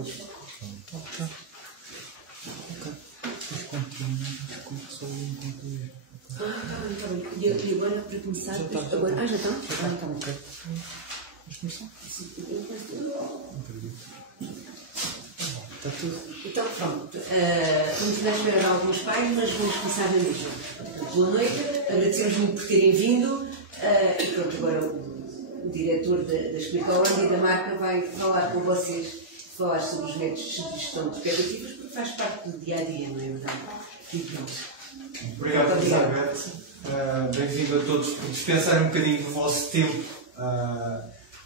Ok. Depois continuamos com só um ponto. Está bem. E agora, para começar... Já está. Agora, já está? Está ok. Vamos começar? Está tudo. Então, pronto. Vamos dar esperar alguns pais, mas vamos começar na mesma. Boa noite. Agradecemos muito por terem vindo. E pronto, agora o diretor da Explica-Holanda e da marca vai falar com vocês, falar sobre os métodos de gestão de expectativas, porque faz parte do dia-a-dia, não é verdade? E pronto. Obrigado, Elizabeth. Bem-vindo a todos por dispensarem um bocadinho do vosso tempo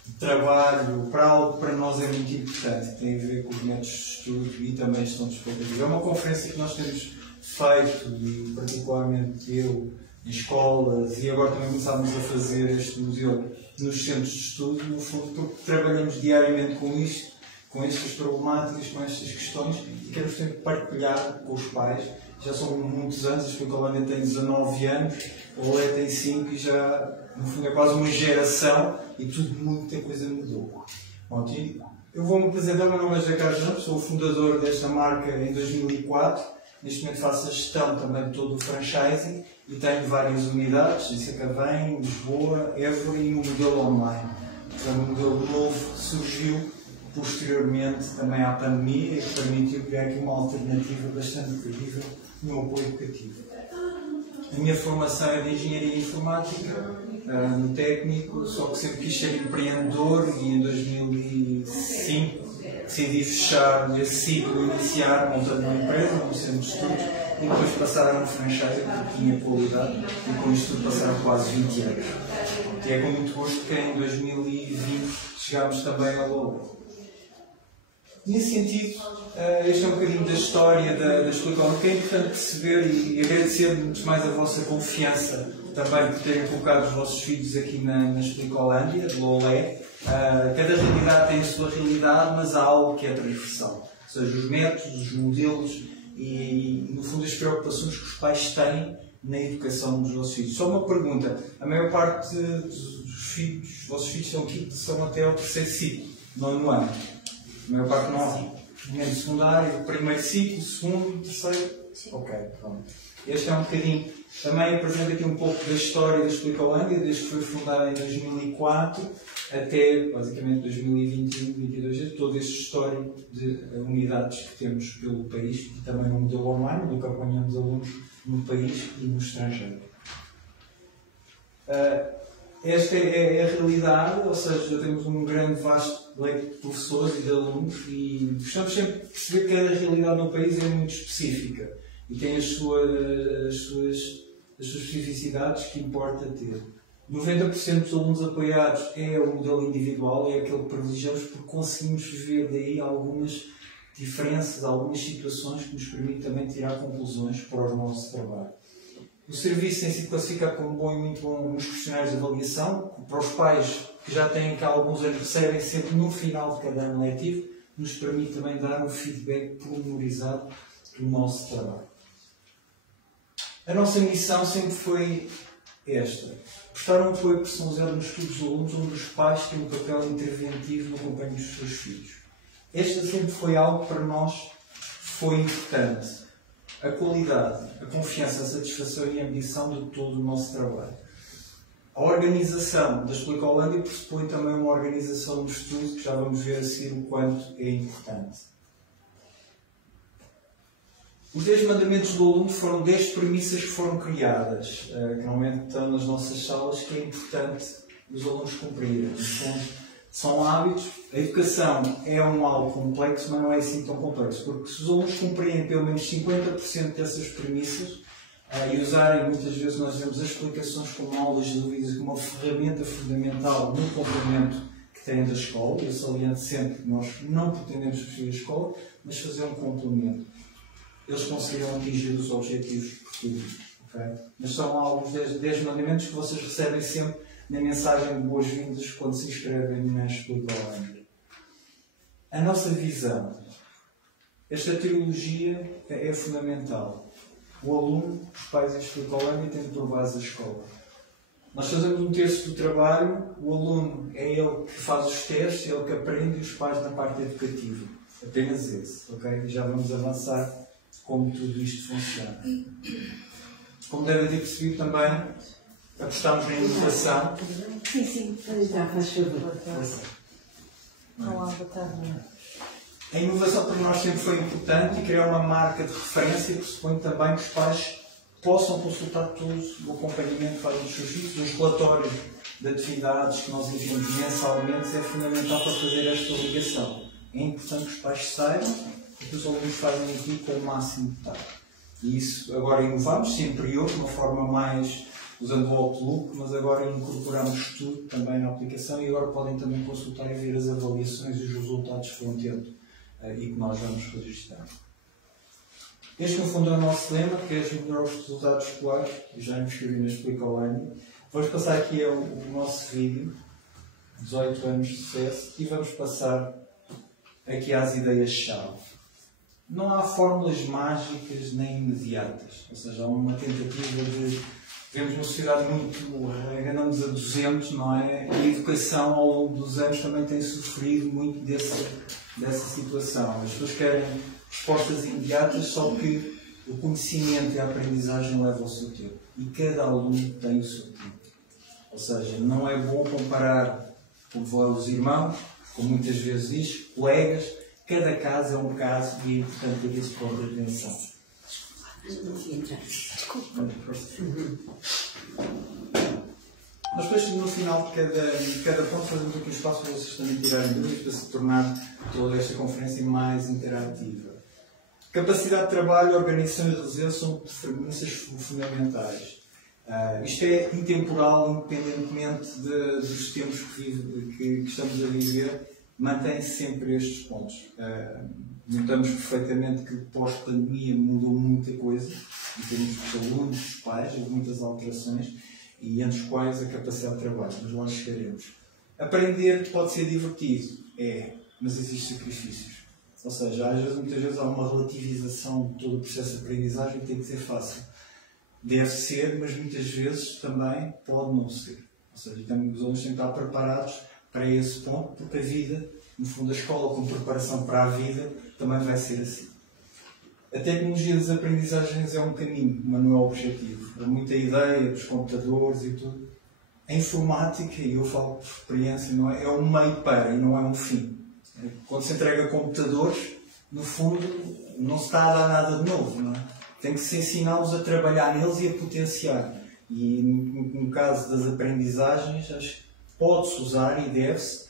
de trabalho para algo que para nós é muito importante, que tem a ver com os métodos de estudo e também gestão de expectativas. É uma conferência que nós temos feito, e particularmente eu, em escolas, e agora também começámos a fazer este modelo nos centros de estudo, no fundo, porque trabalhamos diariamente com isto, com estas problemáticas, com estas questões, e queremos sempre partilhar com os pais. Já são muitos anos, acho que o Holanda tem 19 anos, o Olé tem 5 e já, no fundo, é quase uma geração e tudo, muita coisa mudou. Bom, eu vou-me apresentar, meu nome é José Carlos Campos, sou o fundador desta marca em 2004, neste momento faço a gestão também de todo o franchising e tenho várias unidades, em Sacavém, Lisboa, Évora e no modelo online. Então, um modelo novo surgiu posteriormente também à pandemia e que permitiu criar aqui uma alternativa bastante credível no apoio educativo. A minha formação é de Engenharia Informática, no técnico, só que sempre quis ser empreendedor e em 2005 decidi fechar esse ciclo, iniciar montando uma empresa, um centro de estudos e depois passar a um franchise porque tinha qualidade e com isto tudo passaram quase 20 anos. E é com muito gosto que em 2020 chegámos também ao Lolo. Nesse sentido, este é um bocadinho da história da Explica-Holanda, que é importante perceber e agradecer muito mais a vossa confiança também por terem colocado os vossos filhos aqui na Explica-Holândia, de Lolé. Cada realidade tem a sua realidade, mas há algo que é transversal. Ou seja, os métodos, os modelos e, no fundo, as preocupações que os pais têm na educação dos vossos filhos. Só uma pergunta. A maior parte dos filhos, os vossos filhos estão aqui, são até ao terceiro ciclo, 9º ano. A maior parte não. Primeiro secundário, primeiro ciclo, segundo, terceiro. Ok, pronto. Este é um bocadinho. Também apresento aqui um pouco da história da Explica-Holândia, desde que foi fundada em 2004 até basicamente 2021, 2022, todo este histórico de unidades que temos pelo país e também no modelo online, do que acompanhamos alunos no país e no estrangeiro. Esta é a realidade, ou seja, já temos um grande, vasto leque de professores e de alunos e gostamos sempre de perceber que cada realidade no país é muito específica e tem as suas especificidades que importa ter. 90% dos alunos apoiados é o modelo individual, é aquele que privilegiamos porque conseguimos ver daí algumas diferenças, algumas situações que nos permitem também tirar conclusões para o nosso trabalho. O serviço tem sido classificado como bom e muito bom nos questionários de avaliação, para os pais que já têm cá alguns anos recebem sempre no final de cada ano letivo, nos permite também dar um feedback pormenorizado do nosso trabalho. A nossa missão sempre foi esta: prestar um apoio personalizado nos estudos dos alunos, onde os pais têm um papel interventivo no acompanho dos seus filhos. Esta sempre foi algo que para nós foi importante. A qualidade, a confiança, a satisfação e a ambição de todo o nosso trabalho. A organização da Explica-Holândia pressupõe também uma organização do estudo, que já vamos ver a seguir o quanto é importante. Os 10 mandamentos do aluno foram 10 premissas que foram criadas, que normalmente estão nas nossas salas, que é importante os alunos cumprirem. São hábitos. A educação é algo complexo, mas não é assim tão complexo, porque se os alunos cumprirem pelo menos 50% dessas premissas e usarem, muitas vezes nós vemos as explicações como aulas de dúvidas como uma ferramenta fundamental no complemento que têm da escola. Eu saliento sempre que nós não pretendemos substituir a escola, mas fazer um complemento. Eles conseguirão atingir os objetivos pretendidos. Okay? Mas são alguns 10 mandamentos que vocês recebem sempre na mensagem de boas-vindas quando se inscrevem na Explica-Holândia. A nossa visão. Esta trilogia é fundamental. O aluno, os pais e a Explica-Holândia têm por base a escola. Nós fazemos um terço do trabalho, o aluno é ele que faz os testes, é ele que aprende e os pais na parte educativa. Apenas esse, ok? E já vamos avançar como tudo isto funciona. Como devem ter percebido também, apostamos na inovação. Sim, já faz favor. Olá, boa tarde. A inovação para nós sempre foi importante e criar uma marca de referência pressupõe também que os pais possam consultar todos o acompanhamento que fazem dos seus filhos, os relatórios de atividades que nós enviamos mensalmente é fundamental para fazer esta ligação. É importante que os pais saibam que os alunos fazem aqui com o máximo de detalhe. E isso agora inovamos, sempre e de uma forma mais usando o Outlook, mas agora incorporamos tudo também na aplicação e agora podem também consultar e ver as avaliações e os resultados que vão tendo e que nós vamos registrar. Este, no fundo, é o nosso lema, que é melhorar os resultados escolares. Eu já me escrevi na Explica ao Ano. Vamos passar aqui o nosso vídeo, 18 anos de sucesso, e vamos passar aqui às ideias-chave. Não há fórmulas mágicas nem imediatas, ou seja, há uma tentativa de... Vivemos numa sociedade muito... andamos a 200, não é? E a educação, ao longo dos anos, também tem sofrido muito dessa situação. As pessoas querem respostas imediatas, só que o conhecimento e a aprendizagem levam o seu tempo. E cada aluno tem o seu tempo. Ou seja, não é bom comparar, como falam os irmãos, como muitas vezes diz, colegas. Cada caso é um caso e é importante ter esse ponto de atenção. Desculpa. Nós depois, no final de cada ponto, fazemos aqui um espaço para vocês também tirarem dúvidas, para se tornar toda esta conferência mais interativa. Capacidade de trabalho, organização e reserva são premissas fundamentais. Isto é intemporal, independentemente dos tempos que estamos a viver, mantém-se sempre estes pontos. Notamos perfeitamente que pós-pandemia mudou muita coisa, em termos dos alunos, dos pais, houve muitas alterações, e entre os quais a capacidade de trabalho, mas lá chegaremos. Aprender pode ser divertido, mas existem sacrifícios. Ou seja, muitas vezes há uma relativização de todo o processo de aprendizagem que tem que ser fácil. Deve ser, mas muitas vezes também pode não ser. Ou seja, os alunos têm que estar preparados para esse ponto, porque a vida, no fundo, a escola como preparação para a vida, também vai ser assim. A tecnologia das aprendizagens é um caminho, mas não é o objetivo. Há muita ideia dos computadores e tudo. A informática, e eu falo por experiência, não é um meio para e não é um fim. Quando se entrega computadores, no fundo, não se está a dar nada de novo, não é? Tem que se ensiná-los a trabalhar neles e a potenciar. E no caso das aprendizagens, acho que pode-se usar e deve-se,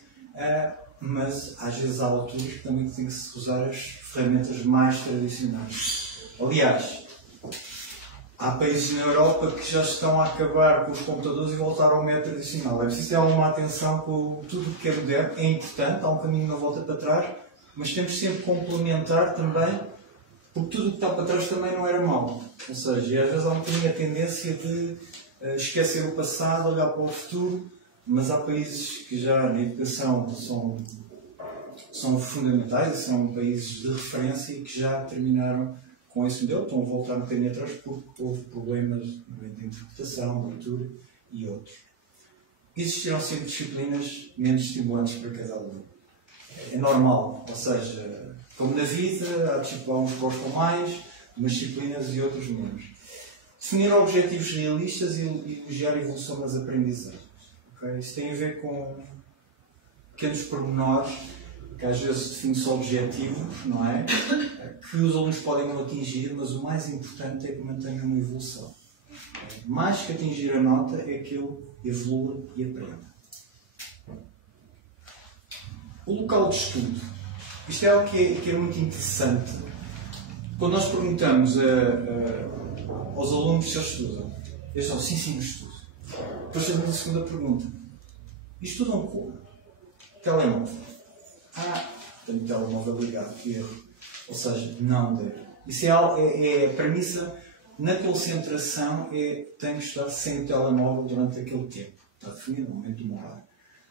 mas às vezes há alturas que também tem que se usar as ferramentas mais tradicionais. Aliás, há países na Europa que já estão a acabar com os computadores e voltar ao método tradicional. É preciso ter alguma atenção com tudo o que é moderno. É importante, há um caminho que não volta para trás, mas temos sempre que complementar também, porque tudo o que está para trás também não era mau. Ou seja, às vezes há um bocadinho a tendência de esquecer o passado, olhar para o futuro, mas há países que já na educação são fundamentais e são países de referência e que já terminaram com esse modelo, estão a voltar um bocadinho atrás porque houve problemas de interpretação, leitura e outros. Existirão sempre disciplinas menos estimulantes para cada aluno. É normal, ou seja, como na vida, há uns que gostam mais, umas disciplinas e outros menos. Definir objetivos realistas e elogiar a evolução das aprendizagens. Okay? Isso tem a ver com pequenos pormenores, que às vezes definem-se objetivos, não é? Que os alunos podem não atingir, mas o mais importante é que mantenham uma evolução. Mais que atingir a nota é que ele evolua e aprenda. O local de estudo. Isto é algo que é muito interessante. Quando nós perguntamos aos alunos se eles estudam, eles dizem, sim, estudo. Depois fazemos a segunda pergunta. E estudam como? Telemóvel. Tenho o telemóvel ligado, que erro. Ou seja, não deve. Isso é a premissa na concentração, tem que estar sem o telemóvel durante aquele tempo. Está definido no momento de uma hora.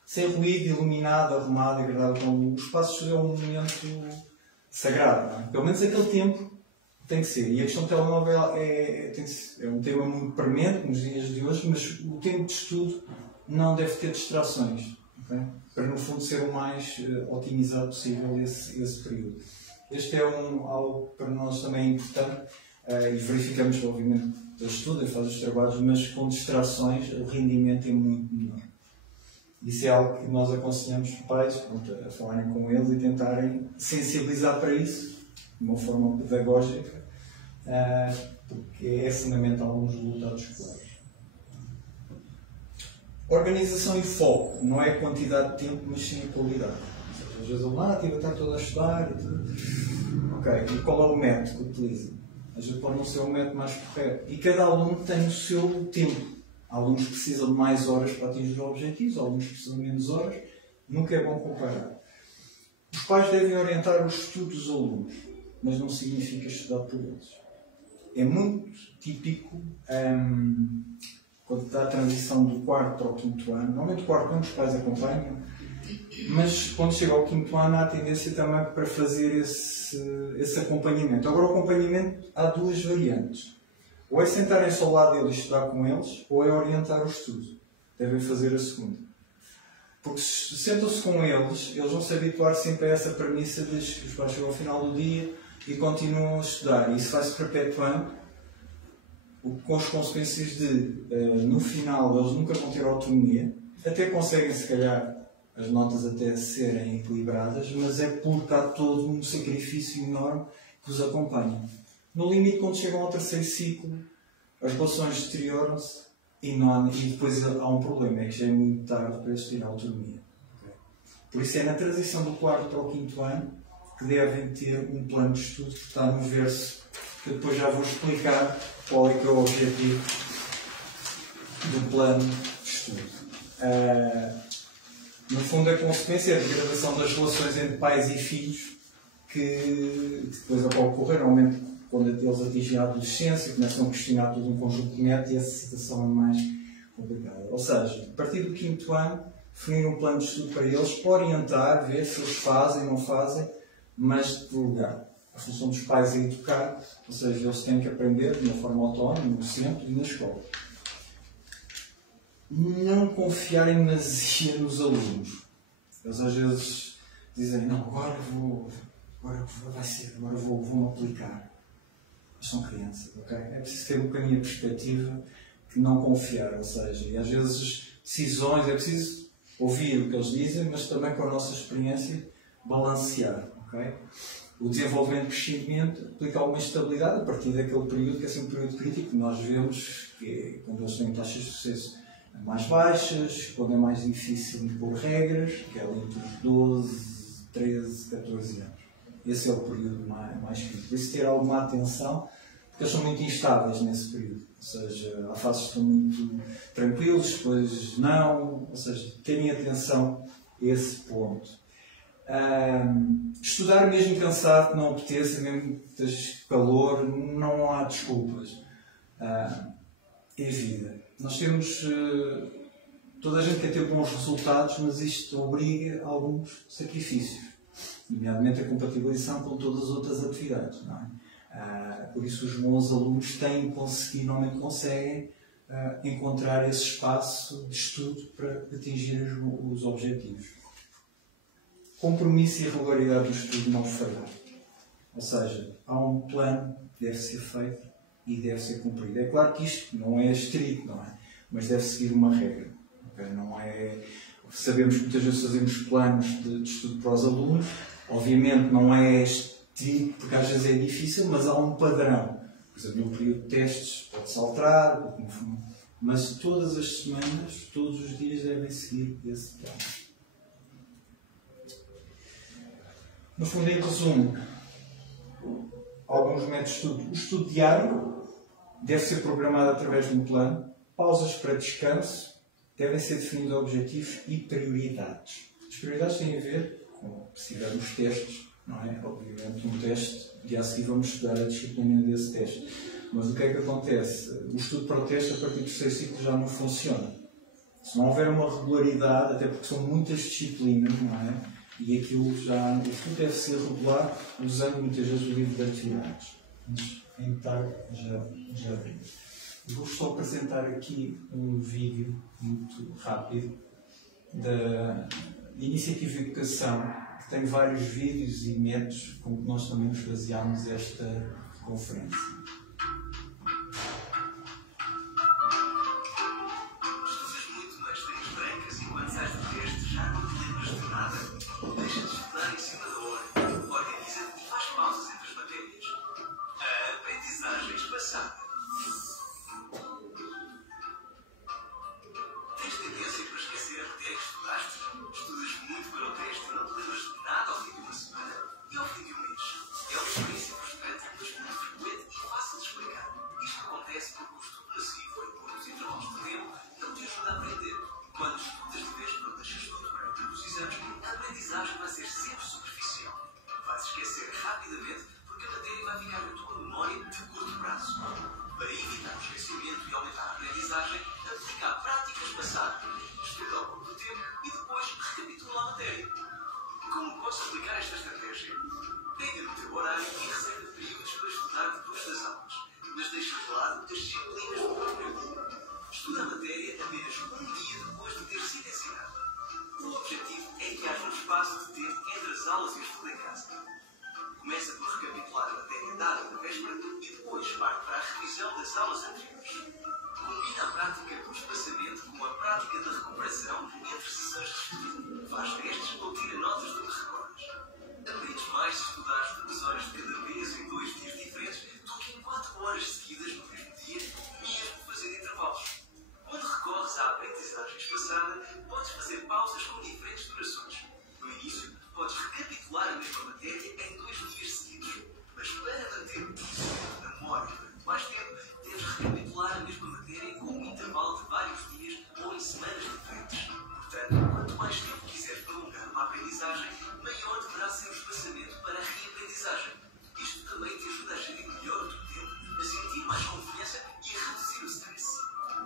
Sem ruído, iluminado, arrumado, agradável. Então, o espaço é um momento sagrado. Não é? Pelo menos aquele tempo tem que ser. E a questão do telemóvel é um tema muito premente nos dias de hoje, mas o tempo de estudo não deve ter distrações. Okay? para no fundo ser o mais otimizado possível esse período. Este é algo para nós também importante e verificamos, obviamente, eles estudam e fazem os trabalhos, mas com distrações o rendimento é muito menor. Isso é algo que nós aconselhamos os pais a falarem com eles e tentarem sensibilizar para isso de uma forma pedagógica, porque é fundamental nos resultados escolares. Organização e foco não é a quantidade de tempo, mas sim a qualidade. Às vezes eu estive a estar todo a estudar e tudo. Ok, e qual é o método que utiliza? Às vezes pode não ser o método mais correto. E cada aluno tem o seu tempo. Há alunos que precisam de mais horas para atingir os objetivos, há alunos que precisam de menos horas. Nunca é bom comparar. Os pais devem orientar o estudo dos alunos, mas não significa estudar por eles. É muito típico quando está a transição do 4º para o 5º ano. Normalmente o 4º ano os pais acompanham, mas quando chega ao 5º ano há a tendência também para fazer esse acompanhamento. Agora, o acompanhamento há duas variantes. Ou é sentarem-se ao lado deles e estudar com eles, ou é orientar o estudo. Devem fazer a segunda. Porque se sentam-se com eles vão se habituar sempre a essa premissa de que os pais chegam ao final do dia e continuam a estudar. E isso vai-se perpetuando, com as consequências de, no final, eles nunca vão ter autonomia. Até conseguem, se calhar, as notas até serem equilibradas, mas é porque há todo um sacrifício enorme que os acompanha. No limite, quando chegam ao 3º ciclo, as relações deterioram-se e depois há um problema, é que já é muito tarde para eles terem autonomia. Okay? Por isso é na transição do 4º para o 5º ano que devem ter um plano de estudo que está no verso, que depois já vou explicar qual é que é o objetivo do plano de estudo. No fundo, a consequência é a degradação das relações entre pais e filhos que depois pode ocorrer, normalmente quando eles atingem a adolescência, começam a questionar todo um conjunto de métodos e essa situação é mais complicada. Ou seja, a partir do 5º ano, definir um plano de estudo para eles, orientar, ver se eles fazem, não fazem, mas divulgar. A função dos pais é educar, ou seja, eles têm que aprender de uma forma autónoma, no centro e na escola. Não confiar em demasia nos alunos. Eles às vezes dizem, não, agora vou-me aplicar. Mas são crianças, ok? É preciso ter um bocadinho a perspectiva que não confiar, ou seja, e às vezes decisões, é preciso ouvir o que eles dizem, mas também com a nossa experiência balancear, ok? O desenvolvimento e crescimento aplica alguma estabilidade a partir daquele período que é sempre um período crítico que nós vemos que é quando eles têm taxas de sucesso mais baixas, quando é mais difícil impor regras, que é ali entre os 12, 13, 14 anos. Esse é o período mais crítico. Por isso ter alguma atenção, porque eles são muito instáveis nesse período. Ou seja, há fases que estão muito tranquilos, depois não. Ou seja, terem atenção a esse ponto. Estudar mesmo cansado, que não apeteça, mesmo que esteja calor, não há desculpas. É vida. Nós temos... toda a gente quer ter bons resultados, mas isto obriga a alguns sacrifícios. Nomeadamente a compatibilização com todas as outras atividades. Não é? Por isso os bons alunos têm conseguido, normalmente conseguem encontrar esse espaço de estudo para atingir os objetivos. Compromisso e regularidade do estudo não falhar. Ou seja, há um plano que deve ser feito e deve ser cumprido. É claro que isto não é estrito, não é? Mas deve seguir uma regra. Okay? Não é... Sabemos que muitas vezes fazemos planos de estudo para os alunos. Obviamente não é estrito, porque às vezes é difícil, mas há um padrão. Por exemplo, no período de testes pode-se alterar, mas todas as semanas, todos os dias devem seguir esse plano. No fundo, em resumo, alguns métodos de estudo. O estudo diário deve ser programado através de um plano. Pausas para descanso. Devem ser definidos objetivos e prioridades. As prioridades têm a ver com, se tivermos testes, não é? Obviamente, um teste, dia a seguir vamos estudar a disciplina desse teste. Mas o que é que acontece? O estudo para o teste, a partir do 3º ciclo, já não funciona. Se não houver uma regularidade, até porque são muitas disciplinas, não é? E aquilo já, o estudo deve ser regular, usando muitas vezes o livro de atividades. Mas em tarde já vimos. Vou só apresentar aqui um vídeo muito rápido Iniciativa Educação, que tem vários vídeos e métodos com que nós também nos baseámos esta conferência. Estudas muito, mas tens brancas e quando sais do teste já não te lembras de nada. Deixa de estudar em cima da hora. Organiza-te e faz pausas entre as matérias. A aprendizagem espaçada. Tens tendência para esquecer a matéria que estudaste? Estudas muito para o teste e não te lembras de nada ao fim de uma semana e ao fim de um mês. É uma experiência frustrante, mas muito frequente e fácil de explicar. Isto acontece porque o estudo passivo em curtos intervalos de tempo não te ajuda a aprender. Quando estudas de vez para deixas tudo para os exames, a aprendizagem vai ser sempre superficial. Vais esquecer rapidamente porque a matéria vai ficar na tua memória de curto prazo. Para evitar o esquecimento e aumentar a aprendizagem, aplica a práticas passadas. Estuda ao longo do tempo e depois recapitula a matéria. Como posso aplicar esta estratégia? Pega no teu horário e reserva períodos para estudar depois das aulas, mas deixa de lado as disciplinas do próprio dia. Estuda a matéria apenas um dia depois de ter sido ensinada. O objetivo é que haja um espaço de tempo entre as aulas e o estudo em casa. Começa por recapitular a matéria dada na véspera e depois parte para a revisão das aulas anteriores. Combina a prática do espaçamento com a prática da recuperação entre sessões de estudo. Faz testes ou tira notas do que recordas. Aprendes mais se estudares 2 horas de cada vez em 2 dias diferentes do que em 4 horas seguidas no mesmo dia, mesmo fazer intervalos. Quando recorres à aprendizagem espaçada, podes fazer pausas com diferentes durações. No início, podes recapitular a mesma matéria em 2 dias seguidos. Mas para manter o conhecimento na memória durante mais tempo, deves recapitular a mesma matéria com um intervalo de vários dias ou em semanas diferentes. Portanto, quanto mais tempo quiseres prolongar uma aprendizagem, maior deverá ser o espaçamento para a reaprendizagem. Isto também te ajuda a gerir melhor o teu tempo, a sentir mais confiança e a reduzir o stress.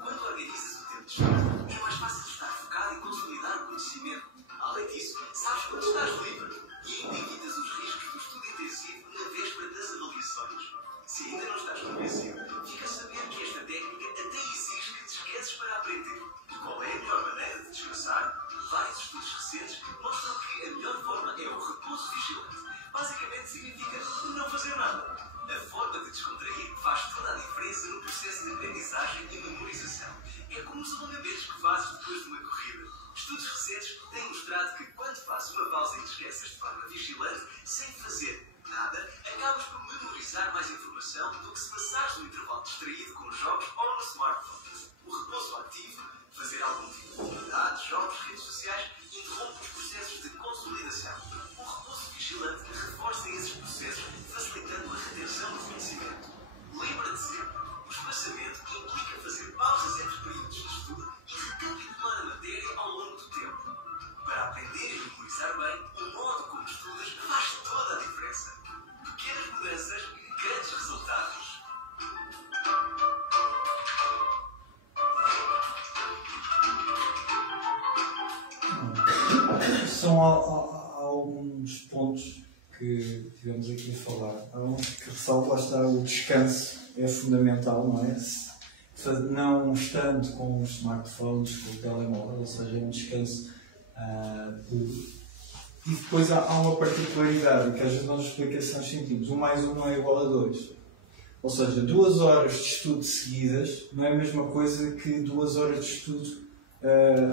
Quando organizas o tempo de estudo, é mais fácil estar focado e consolidar o conhecimento. Além disso, sabes quando estás livre e ainda evitas os riscos do estudo intensivo na véspera das avaliações. Se ainda não estás convencido, fica a saber que esta técnica até exige que te esqueces para aprender. E qual é a melhor maneira de descansar? Vários estudos recentes mostram que a melhor forma é o repouso vigilante. Basicamente significa não fazer nada. A forma de descontrair faz toda a diferença no processo de aprendizagem e memorização. É como os alongamentos que fazes depois de uma corrida. Estudos recentes têm mostrado que quando fazes uma pausa e te esqueces de forma vigilante, sem fazer nada, acabas por memorizar mais informação do que se passares no intervalo distraído com jogos ou no smartphone. O repouso ativo, fazer algum tipo de atividade, jogos, redes sociais, interrompe os processos de consolidação. O repouso vigilante reforça esses processos, facilitando a retenção do conhecimento. Lembra-te sempre, o espaçamento implica fazer pausas entre períodos de estudo e recapitular a matéria ao longo do tempo. Para aprender e memorizar bem, o modo como estudas faz toda a diferença. Pequenas mudanças, grandes resultados. São alguns pontos que tivemos aqui a falar. Há uns que ressalto, lá está, o descanso é fundamental, não é? Não estando com os smartphones, com o telemóvel, ou seja, é um descanso puro. E depois há uma particularidade que às vezes nas explicações sentimos: 1 mais 1 não é igual a 2. Ou seja, 2 horas de estudo seguidas não é a mesma coisa que 2 horas de estudo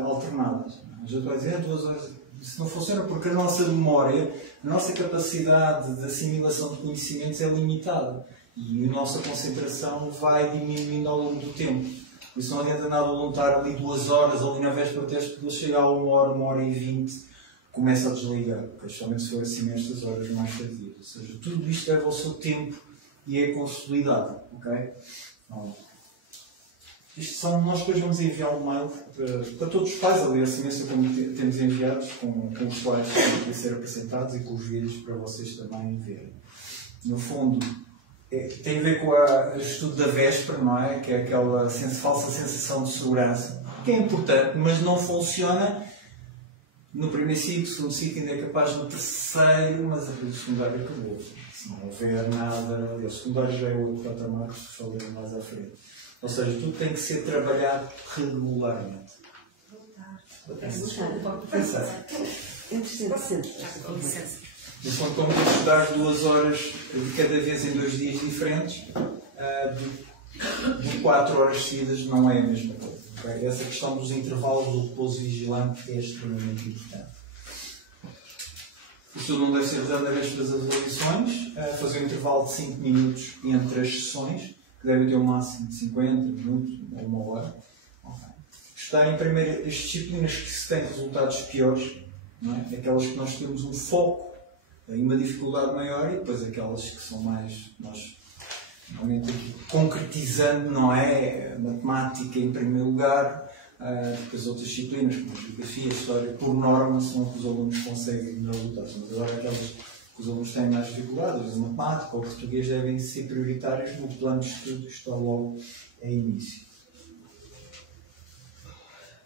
alternadas. A gente vai dizer 2 horas. Isso não funciona porque a nossa memória, a nossa capacidade de assimilação de conhecimentos é limitada e a nossa concentração vai diminuindo ao longo do tempo. Por isso não adianta nada voluntar ali 2 horas, ali na véspera do teste, depois chega a 1 hora, 1 hora e 20, começa a desligar, especialmente se for assim nestas horas mais tardias. Ou seja, tudo isto leva ao seu tempo e é consolidado. Ok? Então, nós depois vamos enviar um mail para todos os pais, aliás, a semelhança como temos enviados, com os quais têm que ser apresentados e com os vídeos para vocês também verem. No fundo, tem a ver com o estudo da véspera, não é? Que é aquela falsa sensação de segurança, que é importante, mas não funciona no primeiro ciclo, segundo ciclo, ainda é capaz no terceiro, mas a do secundário acabou. Se não houver nada, o secundário já é outro patamar que falarei mais à frente. Ou seja, tudo tem que ser trabalhado regularmente. Pensar. Interessante. No fundo, como estudar 2 horas de cada vez em 2 dias diferentes, de 4 horas seguidas não é a mesma coisa. Okay? Essa questão dos intervalos do repouso vigilante é extremamente importante. O estudo não deve ser usado na vez das avaliações, fazer um intervalo de 5 minutos entre as sessões, que devem ter um máximo de 50 minutos ou 1 hora. Okay. Estudar em primeiro as disciplinas que se têm resultados piores, não é? Aquelas que nós temos um foco e uma dificuldade maior, e depois aquelas que são mais, nós normalmente aqui concretizando, não é? Matemática em primeiro lugar, porque as outras disciplinas, como a geografia, a história, por norma, são as que os alunos conseguem melhor resultados. Mas agora aquelas que os alunos têm mais dificuldades, a matemática ou o português, devem ser prioritárias no plano de estudo, está logo a início.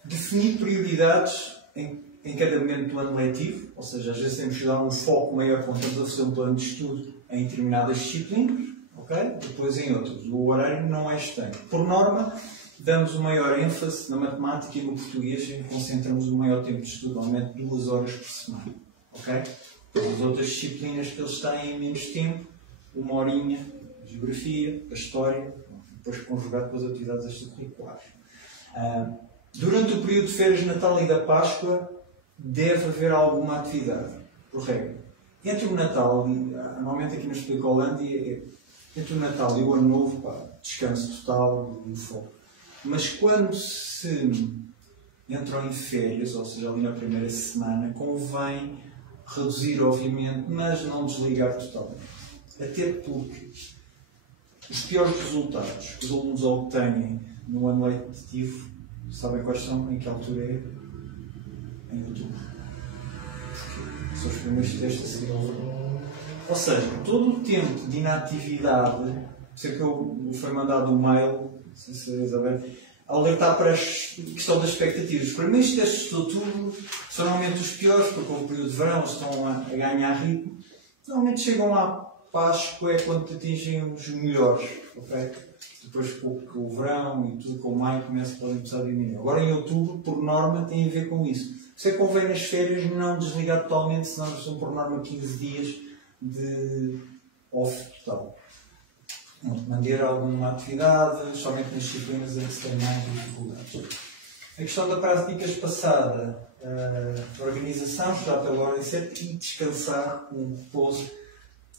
Definir prioridades em cada momento do ano letivo, ou seja, às vezes temos que dar um foco maior quando estamos a fazer um plano de estudo em determinadas disciplinas, okay? Depois em outras. O horário não é estanque. Por norma, damos o maior ênfase na matemática e no português e concentramos o maior tempo de estudo, normalmente 2 horas por semana. Okay? As outras disciplinas que eles têm em menos tempo, 1 horinha, a geografia, a história, depois conjugado com as atividades extracurriculares. Durante o período de férias de Natal e da Páscoa, deve haver alguma atividade, por regra. Entre o Natal e, normalmente aqui na Explicolândia, entre o Natal e o Ano Novo, descanso total e foco. Mas quando se entram em férias, ou seja, ali na primeira semana, convém reduzir, obviamente, mas não desligar totalmente. Até porque os piores resultados que os alunos obtêm no ano letivo, sabem quais são? Em que altura é? Em outubro. Porque são os primeiros testes a seguir ao verão. Ou seja, todo o tempo de inatividade, sei que foi mandado um mail, não sei se é Isabel, alertar para a questão das expectativas. Os primeiros testes de outubro são normalmente os piores, porque com o período de verão estão a ganhar ritmo. Normalmente chegam à Páscoa, é quando atingem os melhores. Okay? Depois com o verão e tudo, com o maio, podem começar a diminuir. Agora em outubro, por norma, tem a ver com isso. Você convém nas férias não desligar totalmente, senão são por norma 15 dias de off total. Manter alguma atividade, somente nas disciplinas em que se tem mais dificuldades. A questão da prática espaçada, a organização, estudar pela hora certa e descansar com repouso.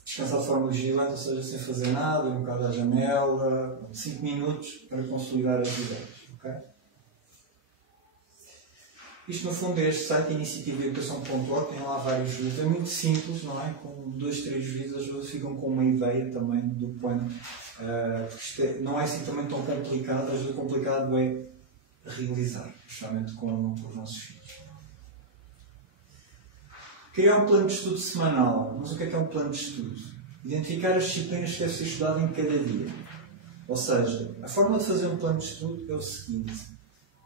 Descansar de forma vigilante, ou seja, sem fazer nada, um bocado à janela, 5 minutos para consolidar as ideias. Okay? Isto, no fundo, é este site, iniciativaeducação.org, tem lá vários vídeos. É muito simples, não é? Com 2, 3 vídeos, as pessoas ficam com uma ideia também do plano. Porque isto não é assim também tão complicado, às vezes o complicado é realizar, especialmente com os nossos filhos. Criar um plano de estudo semanal. Mas o que é um plano de estudo? Identificar as disciplinas que devem ser estudadas em cada dia. Ou seja, a forma de fazer um plano de estudo é o seguinte.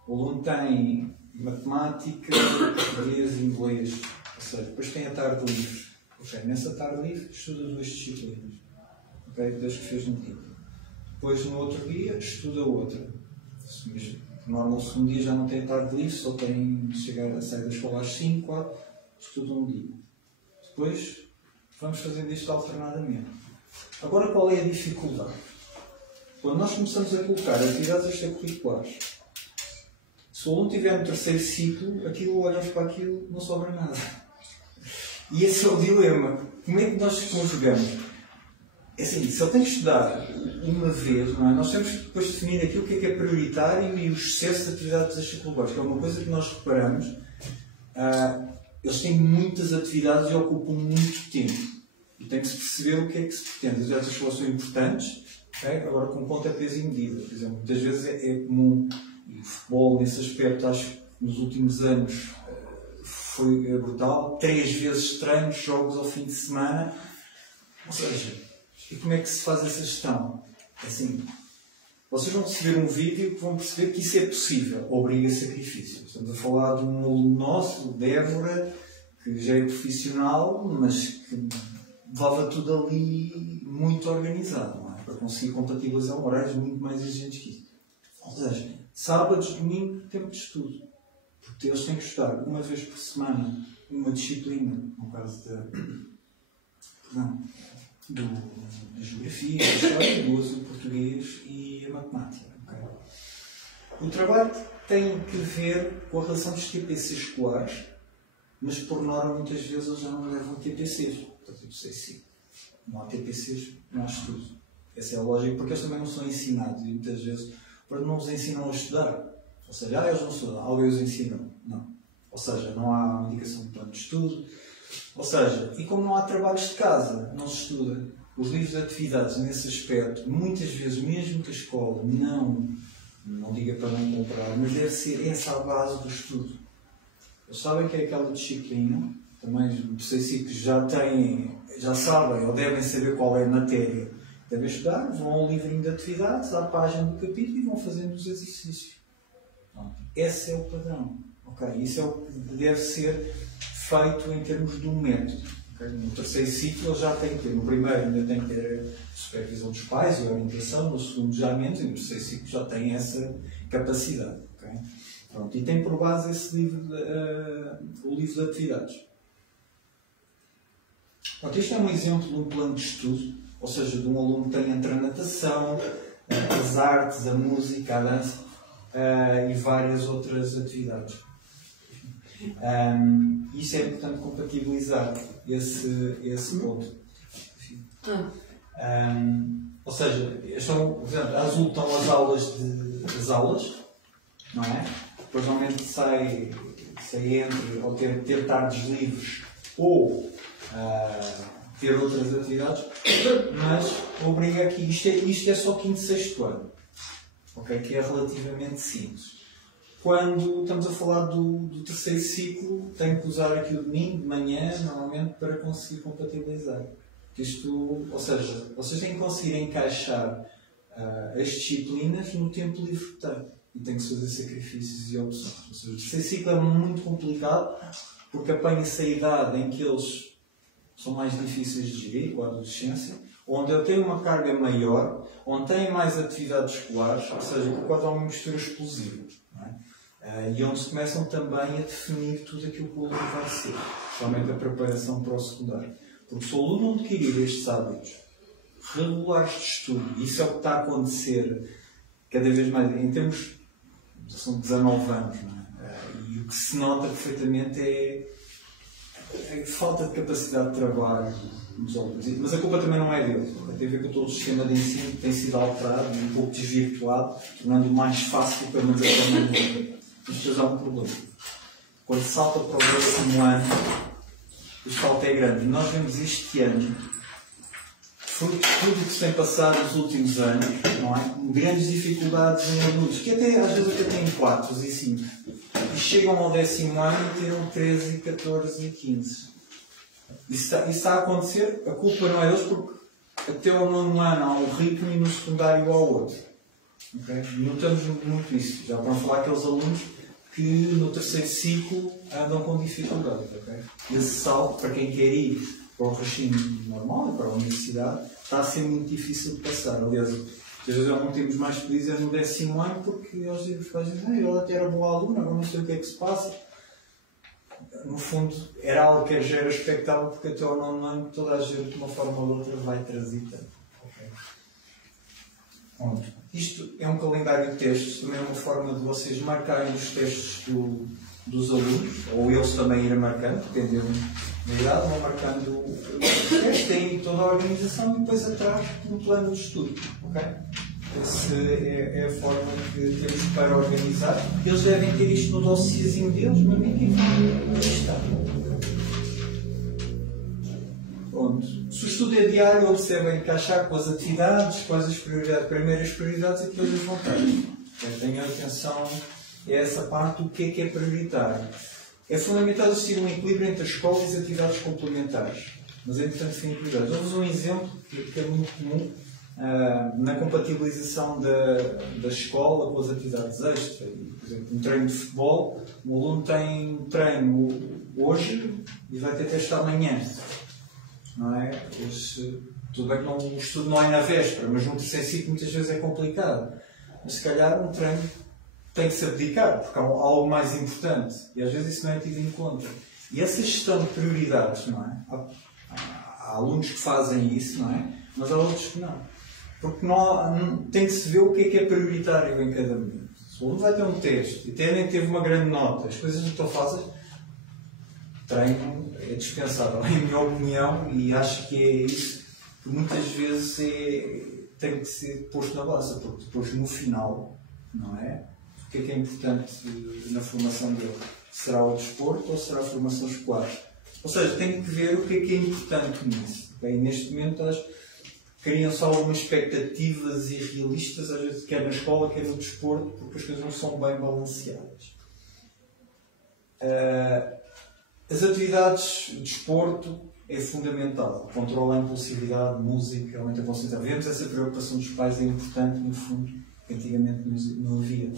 O aluno tem matemática, português e inglês. Ou seja, depois tem a tarde livre. Okay, nessa tarde livre estuda 2 disciplinas. Okay, desde que fez no dia. Depois no outro dia estuda outra. Por norma, o segundo dia já não tem a tarde livre, só tem de chegar a sair da escola às 5, 4. Estuda um dia. Depois vamos fazendo isto alternadamente. Agora, qual é a dificuldade? Quando nós começamos a colocar atividades extracurriculares, se o aluno estiver no 3º ciclo, olhamos para aquilo, não sobra nada. E esse é o dilema. Como é que nós conjugamos? É assim, se ele tem que estudar uma vez, não é? Nós temos que depois definir aquilo que é prioritário e o excesso de atividades extracurriculares, que é uma coisa que nós reparamos. Eles têm muitas atividades e ocupam muito tempo. E tem que se perceber o que é que se pretende. As atividades escolares são importantes, okay? Agora com conta, peso e medida. Por exemplo, muitas vezes é comum, e o futebol nesse aspecto, acho que nos últimos anos foi brutal, 3 vezes treinos, jogos ao fim de semana. Ou seja, e como é que se faz essa gestão? Assim, vocês vão receber um vídeo que vão perceber que isso é possível, obriga sacrifício. Estamos a falar de um aluno nosso, Débora, que já é profissional, mas que levava tudo ali muito organizado, não é? Para conseguir compatibilizar horários muito mais exigentes que isso. Ou seja, sábados, domingo, tempo de estudo. Porque eles têm que estudar uma vez por semana uma disciplina, no caso da geografia, da história, do uso do português e a matemática. Okay? O trabalho tem que ver com a relação dos TPCs escolares, mas por norma muitas vezes eles já não levam TPCs. Então, tipo, sei sim. Não há TPCs, não há estudo. Essa é a lógica, porque eles também não são ensinados e muitas vezes não os ensinam a estudar. Ou seja, eles não estudam, alguém os ensinou. Não. Ou seja, não há indicação de plano de estudo. Ou seja, e como não há trabalhos de casa, não se estuda. Os livros de atividades, nesse aspecto, muitas vezes, mesmo que a escola não diga para não comprar, mas deve ser essa a base do estudo. Eles sabem que é aquela disciplina, também o terceiro ciclo já sabem ou devem saber qual é a matéria. Devem estudar, vão ao livrinho de atividades, à página do capítulo e vão fazendo os exercícios. Esse é o padrão. Okay? Isso é o que deve ser feito em termos de um método. Okay? No terceiro ciclo ele já tem que ter. No primeiro ainda tem que ter a supervisão dos pais e a orientação, no segundo já menos, e no terceiro ciclo já tem essa capacidade. Okay? Pronto. E tem por base esse livro, o livro de atividades. Pronto, este é um exemplo de um plano de estudo, ou seja, de um aluno que tem entre a natação, as artes, a música, a dança e várias outras atividades. Isso é importante compatibilizar esse ponto. Ou seja, por exemplo, a azul estão as aulas, não é? Depois normalmente sai entre ou ter tardes livres ou ter outras atividades, mas obriga aqui, isto é só 5º e 6º ano, okay? Que é relativamente simples. Quando estamos a falar do terceiro ciclo, tenho que usar aqui o domingo de manhã, normalmente, para conseguir compatibilizar. Ou seja, vocês têm que conseguir encaixar as disciplinas no tempo livre que têm. E tem que se fazer sacrifícios e opções. Ou seja, o terceiro ciclo é muito complicado, porque apanha-se a idade em que eles são mais difíceis de gerir, com a adolescência, onde eu tenho uma carga maior, onde têm mais atividades escolares, ou seja, que quase há uma mistura explosiva. Não é? E onde se começam também a definir tudo aquilo que o aluno vai ser, especialmente a preparação para o secundário. Porque se o aluno não adquirir estes hábitos regulares de estudo, isso é o que está a acontecer cada vez mais, em termos, são 19 anos, não é? E o que se nota perfeitamente é a falta de capacidade de trabalho dos alunos. Mas a culpa também não é deles. Tem a ver com todo o sistema de ensino que tem sido alterado, um pouco desvirtuado, tornando mais fácil para menos aprender. Mas depois há um problema. Quando salta para o próximo ano, o salto é grande. E nós vemos este ano, fruto de tudo o que se tem passado nos últimos anos, não é? Grandes dificuldades em adultos, que às vezes até têm 4 e 5. E chegam ao 10º ano e tiram 13, 14 e 15. Isso está a acontecer, a culpa não é deles, porque até ao 9º ano há um ritmo e no secundário há outro. Okay? Notamos muito isso. Já vamos falar aqueles alunos que no terceiro ciclo andam com dificuldade. Okay? Esse salto, para quem quer ir para o regime normal e para a universidade, está a ser muito difícil de passar. Aliás, às vezes há motivos mais felizes no 10º ano, porque eles dizem, eu até era boa aluna, agora não sei o que é que se passa. No fundo, era algo que já era expectável, porque até ao 9º ano toda a gente, de uma forma ou de outra, vai transitando. Okay? Isto é um calendário de testes, também é uma forma de vocês marcarem os testes dos alunos, ou eles também irem marcando, dependendo da idade, vão marcando os testes, têm toda a organização e depois atrás no plano de estudo. Okay? Essa é a forma que temos para organizar. Eles devem ter isto no dossiêzinho deles, mas ninguém está. Pronto. Se o estudo é diário, eles devem encaixar com as atividades, quais as prioridades, primeiras prioridades e depois as vontades. Tenham atenção a essa parte do que é prioritário. É fundamental existir um equilíbrio entre a escola e as atividades complementares. Mas é importante definir prioridades. Vamos um exemplo que é muito comum na compatibilização da escola com as atividades extras. Por exemplo, um treino de futebol, o aluno tem um treino hoje e vai ter teste amanhã. Não é? Tudo bem que o estudo não é na véspera, mas no terceiro ciclo muitas vezes é complicado. Mas se calhar um treino tem que se abdicar, porque há algo mais importante. E às vezes isso não é tido em conta. E essa gestão de prioridades, não é? Há alunos que fazem isso, não é? Mas há outros que não. Porque tem que se ver o que é prioritário em cada momento. Se o aluno vai ter um teste e até nem teve uma grande nota, as coisas que estão fáceis, treino é dispensável, em minha opinião, e acho que é isso que muitas vezes tem que ser posto na balança, porque depois no final, não é? O que é importante na formação dele? Será o desporto ou será a formação escolar? Ou seja, tem que ver o que é importante nisso. Okay? Neste momento criam-se algumas expectativas irrealistas, às vezes quer na escola, quer no desporto, porque as coisas não são bem balanceadas. As atividades de desporto é fundamental. Controlar a impulsividade, música, aumenta a concentração. Vemos essa preocupação dos pais é importante, no fundo, que antigamente não havia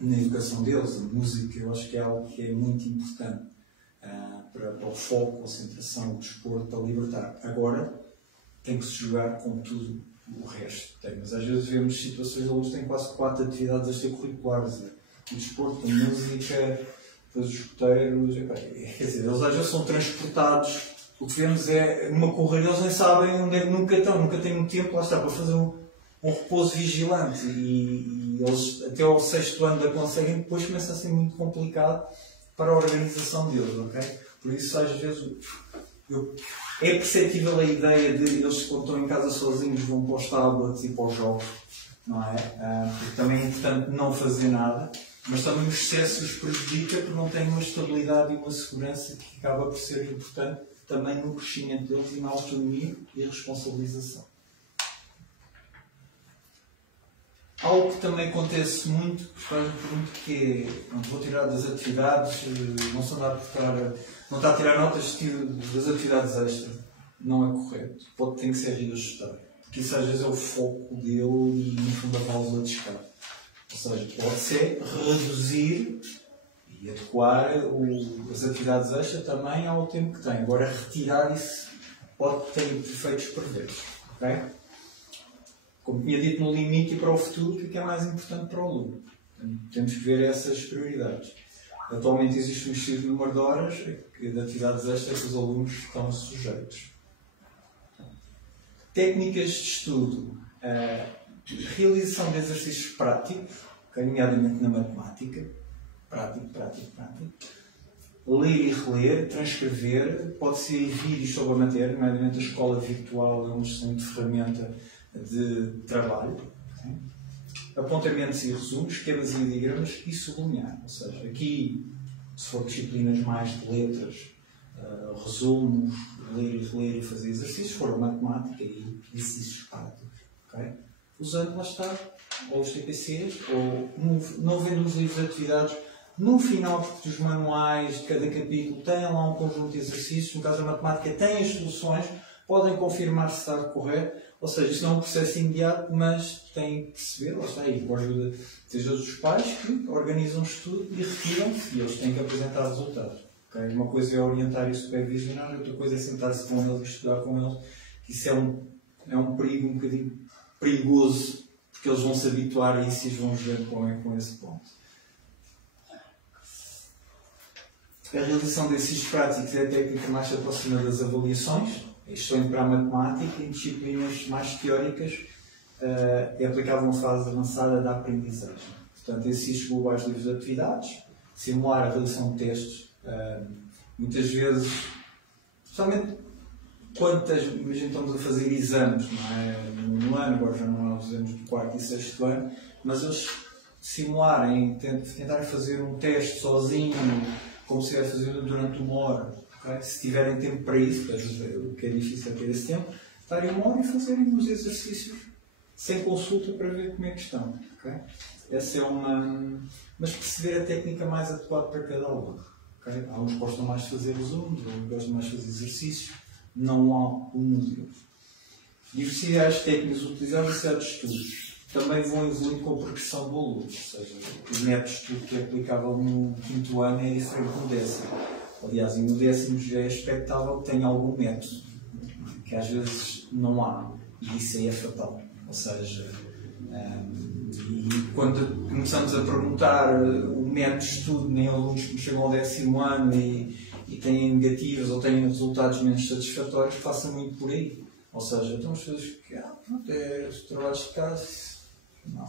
na educação deles. A música, eu acho que é algo que é muito importante para o foco, a concentração, o desporto, para libertar. Agora, tem que se jogar com tudo o resto. Mas às vezes vemos situações onde têm quase 4 atividades extracurriculares. O desporto, a música, depois os escuteiros. Quer dizer, eles às vezes são transportados. O que vemos é, numa corrida, eles nem sabem onde é que nunca estão, nunca têm um tempo, lá está, para fazer um repouso vigilante. E eles, até ao 6º ano, conseguem, depois começa a ser muito complicado para a organização deles, ok? Por isso, às vezes, é perceptível a ideia de eles, quando estão em casa sozinhos, vão para os tablets e para os jogos, não é? Porque também é importante não fazer nada, mas também o excesso os prejudica porque não têm uma estabilidade e uma segurança que acaba por ser importante também no crescimento deles e na autonomia e responsabilização. Algo que também acontece muito, que faz muito, que é, não vou tirar das atividades, não está a tirar notas das atividades extras, não é correto. Tem que ser reajustado. Porque isso às vezes é o foco dele e no fundo a válvula de escape. Ou seja, pode ser reduzir e adequar as atividades extras também ao tempo que tem. Agora retirar isso pode ter efeitos perversos. Okay? Como tinha dito, no limite e para o futuro, o que é mais importante para o aluno. Temos que ver essas prioridades. Atualmente existe um X número de horas de atividades extras que os alunos estão sujeitos. Técnicas de estudo. Realização de exercícios práticos, nomeadamente na matemática. Prático. Ler e reler, transcrever. Pode-se vídeos sobre a matéria, nomeadamente a escola virtual é uma excelente ferramenta de trabalho, sim? Apontamentos e resumos, esquemas e diagramas e sublinhar. Ou seja, aqui, se for disciplinas mais de letras, resumos, ler e reler e fazer exercícios, se for matemática e exercícios práticos. Okay? Usando, lá está, ou os TPCs, ou não vendo os livros de atividades, no final dos manuais de cada capítulo tem lá um conjunto de exercícios, no caso da matemática tem as soluções, podem confirmar se está correto. Ou seja, isto não é um processo imediato, mas tem que perceber, lá está aí, com a ajuda dos pais que organizam o estudo e retiram-se e eles têm que apresentar resultados. Okay? Uma coisa é orientar e supervisionar, outra coisa é sentar-se com eles e estudar com eles. Isso é um perigo um bocadinho perigoso, porque eles vão se habituar a isso e vão jogar com esse ponto. A realização de exercícios práticos é a técnica mais se aproxima das avaliações. Excelente para a matemática, em disciplinas mais teóricas é aplicável numa fase avançada da aprendizagem. Portanto, exercícios globais de livros de atividades, simular a realização de testes, muitas vezes, especialmente imagina, estamos a fazer exames, não é? No ano, agora já não há os exames do 4º e 6º ano, mas eles simularem, tentarem fazer um teste sozinho, como se ia fazer durante 1 hora. Okay? Se tiverem tempo para isso, o que é difícil é ter esse tempo, estarem 1 hora e fazerem os exercícios sem consulta para ver como é que estão. Okay? Essa é mas perceber a técnica mais adequada para cada aluno. Okay? Há uns que gostam mais de fazer resumos, outros gostam mais de fazer exercícios. Não há um modelo. Diversidade de técnicas utilizadas e certos estudos também vão evoluindo com a progressão do aluno. Ou seja, os métodos de estudo que é aplicável no 5º ano é diferente do 10º. Aliás, no 10º já é expectável que tenha algum método, que às vezes não há, e isso aí é fatal. Ou seja, E quando começamos a perguntar o método de estudo em alunos que chegam ao 10º ano e têm negativos ou têm resultados menos satisfatórios, passa muito por aí. Ou seja, então as pessoas que, pronto, é os trabalhos de casa, não,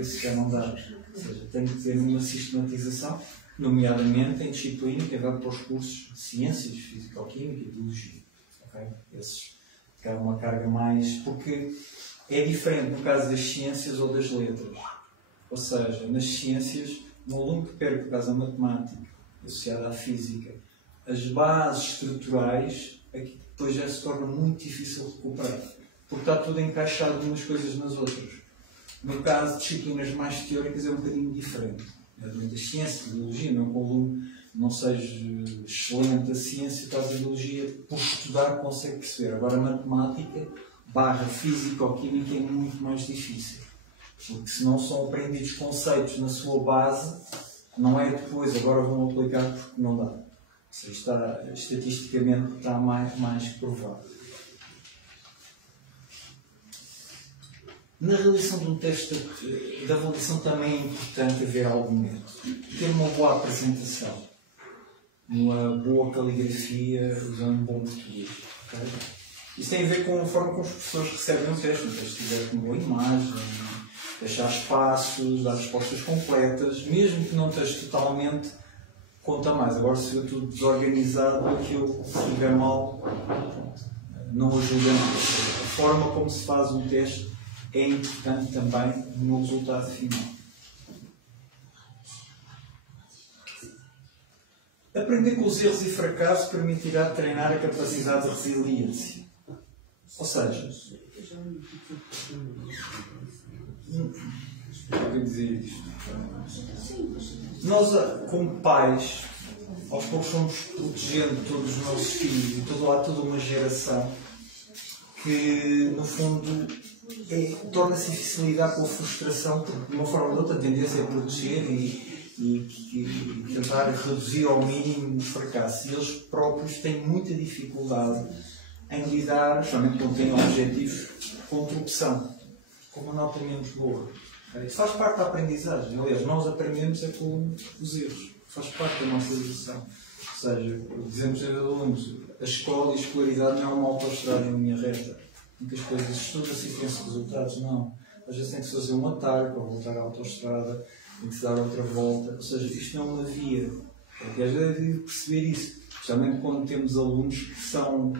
isso já não dá. Ou seja, tem que ter uma sistematização, nomeadamente em disciplina que é dado para os cursos de ciências, físico-química e biologia. Okay? Esses que há uma carga mais. Porque é diferente no caso das ciências ou das letras. Ou seja, nas ciências, um aluno que perde, por causa da matemática, associada à física, as bases estruturais, aqui depois já se torna muito difícil recuperar. Porque está tudo encaixado umas coisas nas outras. No caso de disciplinas mais teóricas é um bocadinho diferente. Das ciências, biologia, não que o aluno não seja excelente a ciência, por causa da biologia, por estudar consegue perceber. Agora a matemática / física ou química é muito mais difícil. Porque se não são aprendidos conceitos na sua base, não é depois, agora vão aplicar porque não dá. Ou seja, estatisticamente está mais provado. Na realização de um teste de avaliação também é importante haver algum método. Ter uma boa apresentação, uma boa caligrafia, usando um bom português. Okay? Isso tem a ver com a forma como as pessoas recebem um teste. Um teste tiver com boa imagem, deixar espaços, dar respostas completas, mesmo que não esteja totalmente, conta mais. Agora, se for tudo desorganizado, aquilo que estiver mal, pronto, não ajuda muito. A forma como se faz um teste é importante também no resultado final. Aprender com os erros e fracassos permitirá treinar a capacidade de resiliência. Ou seja, eu dizer isto. Nós, como pais, aos poucos fomos protegendo todos os nossos filhos e há toda uma geração que, no fundo, torna-se difícil lidar com a frustração, porque de uma forma ou de outra a tendência é proteger e tentar reduzir ao mínimo os fracassos. E eles próprios têm muita dificuldade em lidar, justamente quando têm objetivos, com interrupção, com uma nota menos boa. Isso faz parte da aprendizagem. Aliás, nós aprendemos com os erros. Faz parte da nossa educação. Ou seja, dizemos aos alunos, a escola e a escolaridade não é uma autoestrada em linha reta. Muitas coisas estuda-se e tem-se resultados. Não. Às vezes tem que fazer um atalho para voltar à autoestrada, tem que se dar outra volta. Ou seja, isto não é uma via. E às vezes é de perceber isso. Especialmente quando temos alunos que são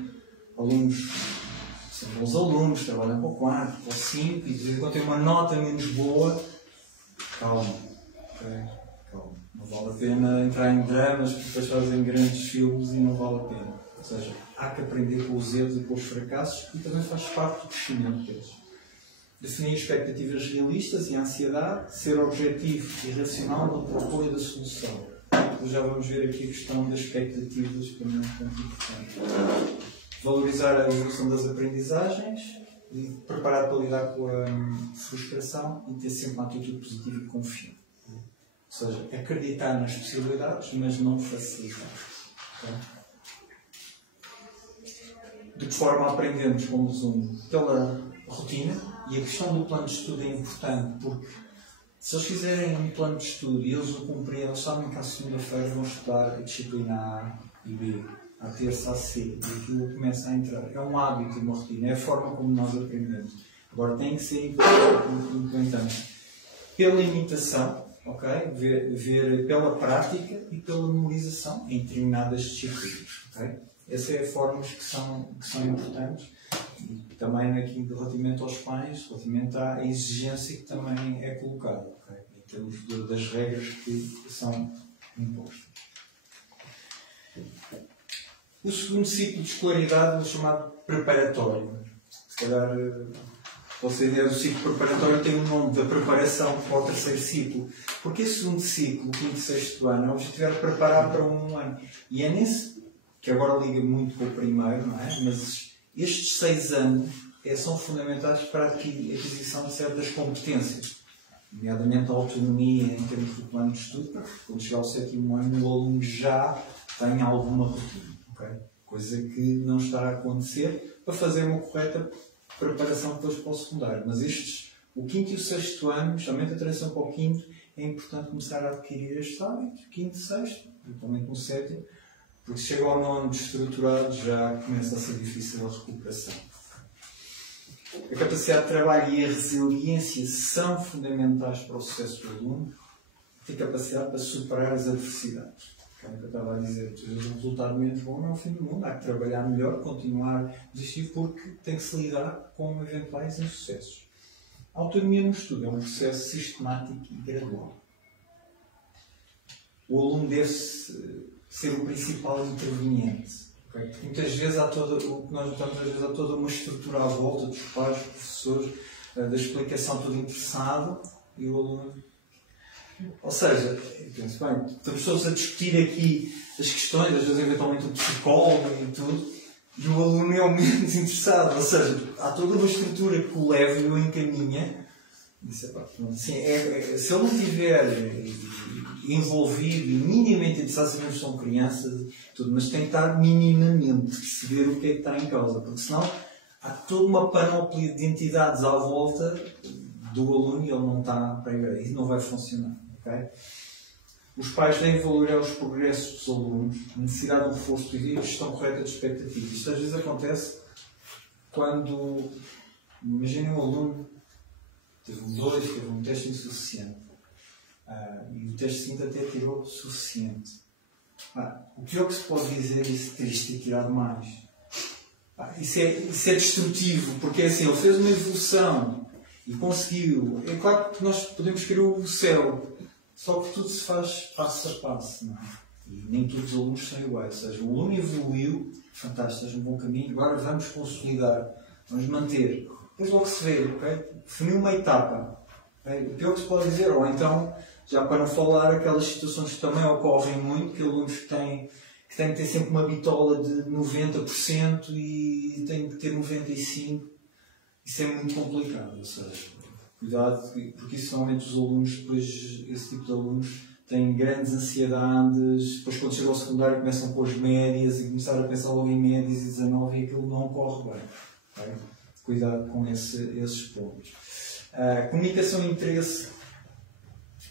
bons alunos, trabalham para o 4, para o 5, e de vez em quando tem uma nota menos boa, calma. Okay? Calma. Não vale a pena entrar em dramas, porque depois fazem grandes filmes e não vale a pena. Ou seja, há que aprender com os erros e com os fracassos e também faz parte do crescimento deles. Definir expectativas realistas e ansiedade, ser objetivo e racional no procura da solução. Já vamos ver aqui a questão das expectativas, que é muito importante. Valorizar a evolução das aprendizagens, preparar para lidar com a frustração e ter sempre uma atitude positiva e confiante. Ou seja, acreditar nas possibilidades, mas não facilitar. Okay? De que forma aprendemos, como resumo? Pela rotina, e a questão do plano de estudo é importante, porque se eles fizerem um plano de estudo e eles o cumprirem, eles sabem que à segunda-feira vão estudar a disciplina A e B, à terça a C, e aquilo começa a entrar. É um hábito, uma rotina, é a forma como nós aprendemos. Agora tem que ser implementante pela imitação, okay? ver pela prática e pela memorização em determinadas disciplinas. Okay? Essas são as formas que são importantes. E também aqui relativamente aos pais, relativamente à exigência que também é colocada, okay? Em termos das regras que são impostas. O segundo ciclo de escolaridade é o chamado preparatório. Se calhar, a ideia do ciclo preparatório tem o nome da preparação para o terceiro ciclo. Porque esse segundo ciclo, quinto e sexto ano, o objetivo é preparar para um ano. E é nesse que agora liga muito com o primeiro, não é? Mas estes 6 anos são fundamentais para a aquisição de certas competências, nomeadamente a autonomia em termos do plano de estudo, para que quando chegar ao 7º ano o aluno já tenha alguma rotina, okay? Coisa que não está a acontecer para fazer uma correta preparação depois para o secundário. Mas estes o quinto e o sexto ano, justamente a transição para o quinto, é importante começar a adquirir estes hábitos, quinto e sexto, principalmente no sétimo, porque se chega ao nono desestruturado já começa a ser difícil a recuperação. A capacidade de trabalho e a resiliência são fundamentais para o sucesso do aluno, ter capacidade para superar as adversidades. Como eu estava a dizer, um resultado menos bom não é o fim do mundo, há que trabalhar melhor, continuar positivo, porque tem que se lidar com eventuais insucessos. A autonomia no estudo é um processo sistemático e gradual. O aluno deve ser o principal interveniente. Okay? Porque muitas vezes há o que nós notamos, às vezes há toda uma estrutura à volta dos pais, dos professores, da explicação, tudo interessado, e o aluno. Ou seja, eu penso, bem, estamos todos a discutir aqui as questões, às vezes eventualmente o psicólogo e tudo, e o aluno é o menos interessado. Ou seja, há toda uma estrutura que o leva e o encaminha. Assim, se ele não estiver envolvido e minimamente interessado, sabemos que são crianças, tudo, mas tem que estar minimamente perceber o que é que está em causa, porque senão há toda uma panóplia de entidades à volta do aluno e ele não está para aí, isso não vai funcionar. Okay? Os pais devem valorizar os progressos dos alunos, a necessidade de um reforço e gestão correta de expectativas. Isto às vezes acontece quando, imaginem um aluno teve um 2, teve um teste insuficiente. E o teste seguinte até tirou suficiente. O pior que se pode dizer é isso, triste ter tirado mais. Isso é destrutivo, porque é assim, ele fez uma evolução e conseguiu. É claro que nós podemos querer o céu, só que tudo se faz passo a passo, não é? E nem todos os alunos são iguais. Ou seja, o aluno evoluiu, fantástico, estás no bom caminho, agora vamos consolidar, vamos manter. Depois logo se vê, okay? Definir uma etapa. Okay? O pior que se pode dizer, ou então, já para não falar aquelas situações que também ocorrem muito, que alunos que têm que ter sempre uma bitola de 90% e têm que ter 95%. Isso é muito complicado. Ou seja, cuidado, porque isso normalmente os alunos, depois, esse tipo de alunos, têm grandes ansiedades, depois quando chegam ao secundário começam com as médias e começaram a pensar logo em médias e 19 e aquilo não corre bem. Okay? Cuidado com esses pontos. Comunicação e interesse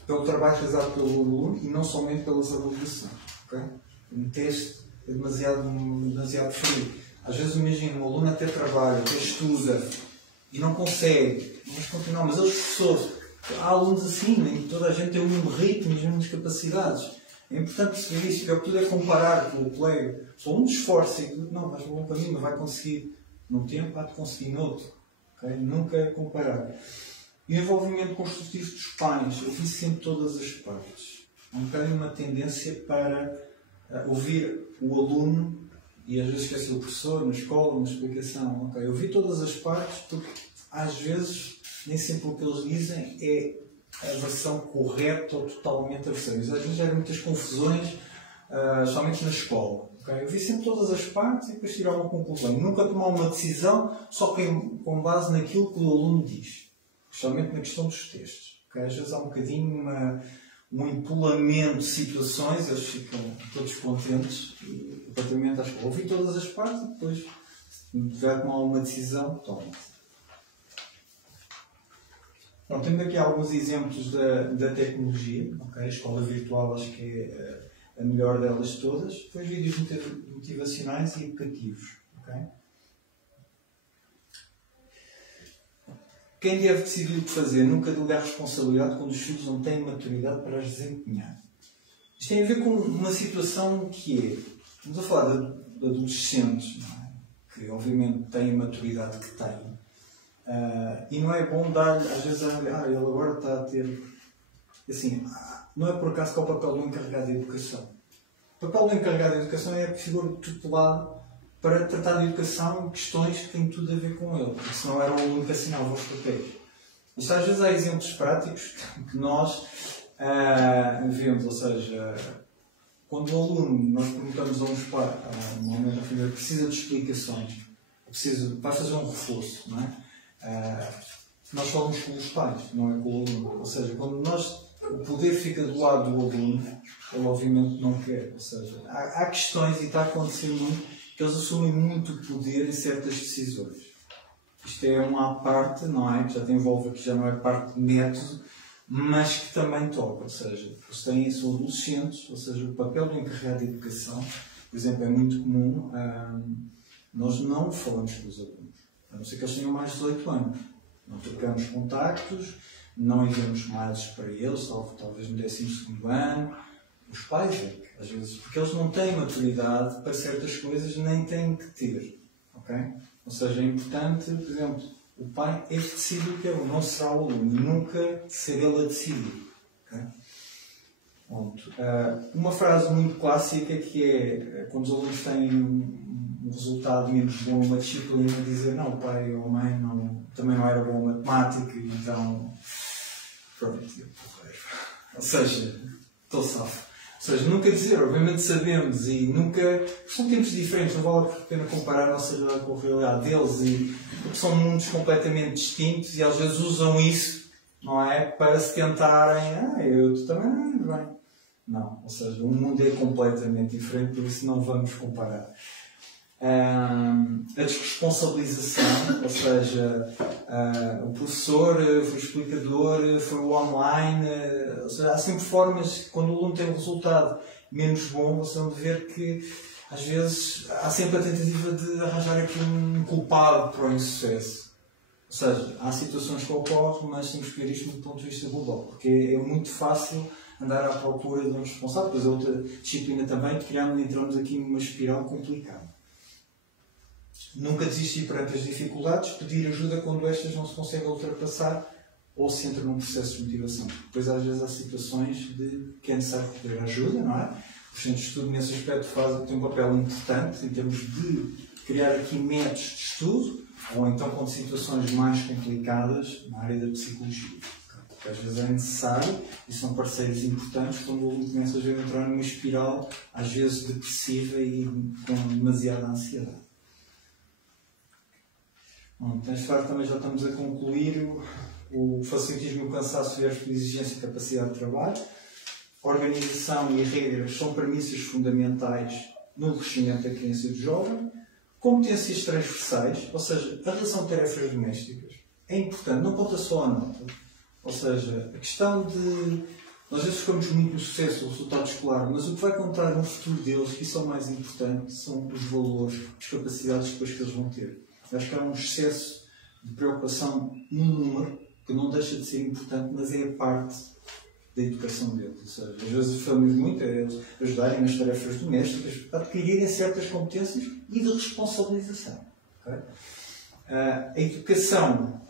pelo trabalho realizado pelo aluno e não somente pelas avaliações. Okay? Um teste é demasiado frio. Às vezes, imagina, um aluno até trabalha, até estuda e não consegue, mas continua. Mas eles, professores, há alunos assim, nem toda a gente tem o mesmo ritmo e as mesmas capacidades. É importante perceber isso, porque tudo é comparar com o colega. Se o aluno esforça e tudo, não, vais para um bom caminho, vai conseguir num tempo, há de conseguir noutro. Okay? Nunca é comparar. E o envolvimento construtivo dos pais, ouvir sempre todas as partes. Há um bocadinho uma tendência para ouvir o aluno e às vezes esquecer o professor na escola, na explicação. Okay? Ouvir todas as partes, porque às vezes nem sempre o que eles dizem é a versão correta ou totalmente a versão. Às vezes gera muitas confusões, somente na escola. Okay? Ouvir sempre todas as partes e depois tirar uma conclusão. Nunca tomar uma decisão só com base naquilo que o aluno diz. Especialmente na questão dos textos. Okay? Às vezes há um bocadinho um empolamento de situações, eles ficam todos contentes e completamente à escola. Ouvir todas as partes e depois, se tiver tomar uma decisão, toma. Bom, temos aqui alguns exemplos da tecnologia. Okay? A escola virtual acho que é a melhor delas todas. Depois vídeos motivacionais e educativos. Okay? Quem deve decidir o que fazer nunca delegar responsabilidade quando os filhos não têm maturidade para as desempenhar. Isto tem a ver com uma situação que é... Estamos a falar de adolescentes, não é? Que obviamente têm a maturidade que têm. E não é bom dar-lhe, às vezes, ele agora está a ter... Assim, não é por acaso que é o papel do encarregado de educação. O papel do encarregado de educação é a figura tutelada para tratar de educação questões que têm tudo a ver com ele, porque senão era um aluno que assinava os papéis. Isto às vezes há exemplos práticos que nós vemos, ou seja, quando o aluno, nós perguntamos a uns pais, normalmente a família precisa de explicações, vai fazer um reforço, não é? Nós falamos com os pais, não é com o aluno. Ou seja, quando o poder fica do lado do aluno, ele obviamente não quer. Ou seja, há questões, e está a acontecer muito, que eles assumem muito poder em certas decisões. isto é uma à parte, não é? Que já te envolve, que já não é parte de método, mas que também toca, ou seja, são adolescentes, ou seja, o papel do encarregado de educação, por exemplo, é muito comum, nós não falamos com os alunos, a não ser que eles tenham mais de 18 anos, não trocamos contactos, não enviamos mails para eles, salvo talvez no 12º ano, os pais é que, às vezes, porque eles não têm maturidade para certas coisas, nem têm que ter, ok? Ou seja, é importante, por exemplo, o pai é que decide o que é, não será o aluno, nunca ser ele a decidir. Okay? Uma frase muito clássica que é, quando os alunos têm um resultado menos bom, uma disciplina, dizer não, o pai ou a mãe também não era bom em matemática, então pronto, ou seja, estou safo. Ou seja, nunca dizer, obviamente sabemos e nunca... São tempos diferentes, não vale a pena comparar a nossa realidade com a realidade deles, porque são mundos completamente distintos e às vezes usam isso, não é? Para se tentarem, tu também, bem. Não, ou seja, o mundo é completamente diferente, por isso não vamos comparar. A desresponsabilização, ou seja, o professor foi o explicador, foi o online, ou seja, há sempre formas, quando o aluno tem um resultado menos bom, vocês vão ver que às vezes há sempre a tentativa de arranjar aqui um culpado para o insucesso. Ou seja, há situações que ocorrem, mas temos que ver isto do ponto de vista global, porque é muito fácil andar à procura de um responsável, depois a outra disciplina também, entramos aqui numa espiral complicada. Nunca desistir perante as dificuldades, pedir ajuda quando estas não se conseguem ultrapassar ou se entra num processo de motivação. Depois às vezes há situações que é necessário pedir ajuda, não é? Os centros de estudo nesse aspecto têm um papel importante em termos de criar aqui métodos de estudo ou então com situações mais complicadas na área da psicologia. Porque às vezes é necessário e são parceiros importantes quando o aluno começa a entrar numa espiral às vezes depressiva e com demasiada ansiedade. Bom, nesta parte também já estamos a concluir o facilitismo e o cansaço versus a exigência e capacidade de trabalho. Organização e regras são premissas fundamentais no crescimento da criança e do jovem. Competências transversais, ou seja, a relação de tarefas domésticas, é importante, não conta só a nota. Ou seja, a questão de... Nós às vezes focamos muito no sucesso, no resultado escolar, mas o que vai contar no futuro deles, que isso é o mais importante, são os valores, as capacidades depois que eles vão ter. Eu acho que há um excesso de preocupação no número, que não deixa de ser importante, mas é a parte da educação deles. Ou seja, às vezes falamos muito a eles ajudarem nas tarefas domésticas para adquirirem certas competências e de responsabilização. Okay? A educação,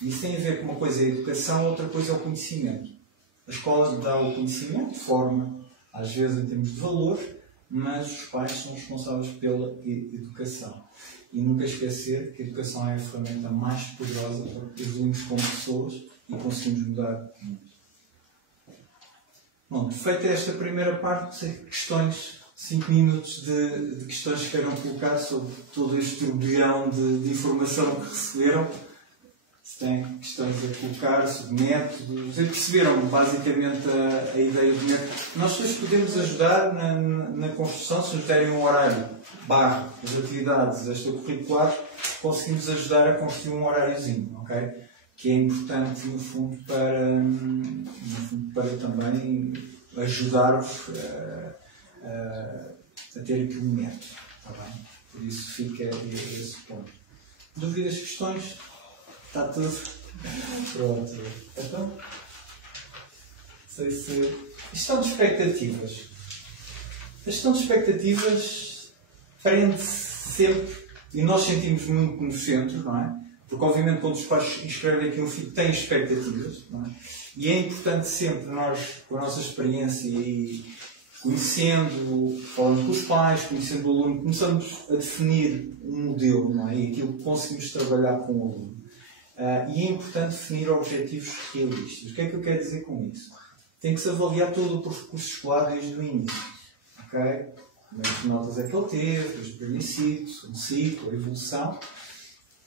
isso tem a ver com uma coisa é a educação, outra coisa é o conhecimento. A escola dá o conhecimento, forma, às vezes em termos de valores, mas os pais são responsáveis pela educação. E nunca esquecer que a educação é a ferramenta mais poderosa para que evoluímos como pessoas e conseguimos mudar o mundo. Bom, feita esta primeira parte, questões, 5 minutos de questões que queiram colocar sobre todo este turbilhão de informação que receberam. Se têm questões a colocar sobre métodos, perceberam basicamente a ideia do método. Nós todos podemos ajudar na construção, se nos derem um horário, as atividades extracurriculares, conseguimos ajudar a construir um horáriozinho, ok? Que é importante, no fundo, para também ajudar-vos a ter aqui um método, está bem? Por isso fica esse ponto. Dúvidas, questões? Está tudo? Pronto. Então, não sei se... Gestão de expectativas. A gestão de expectativas prende-se sempre, e nós sentimos muito no centro, não é? Porque, obviamente, quando os pais inscrevem aqui um filho, têm expectativas, não é? E é importante sempre nós, com a nossa experiência e conhecendo, falando com os pais, conhecendo o aluno, começamos a definir um modelo, não é? E aquilo que conseguimos trabalhar com o aluno. E é importante definir objetivos realistas. O que é que eu quero dizer com isso? Tem que se avaliar todo o percurso escolar desde o início. Okay? Quantas notas é que ele teve, os princípios, um ciclo, a evolução,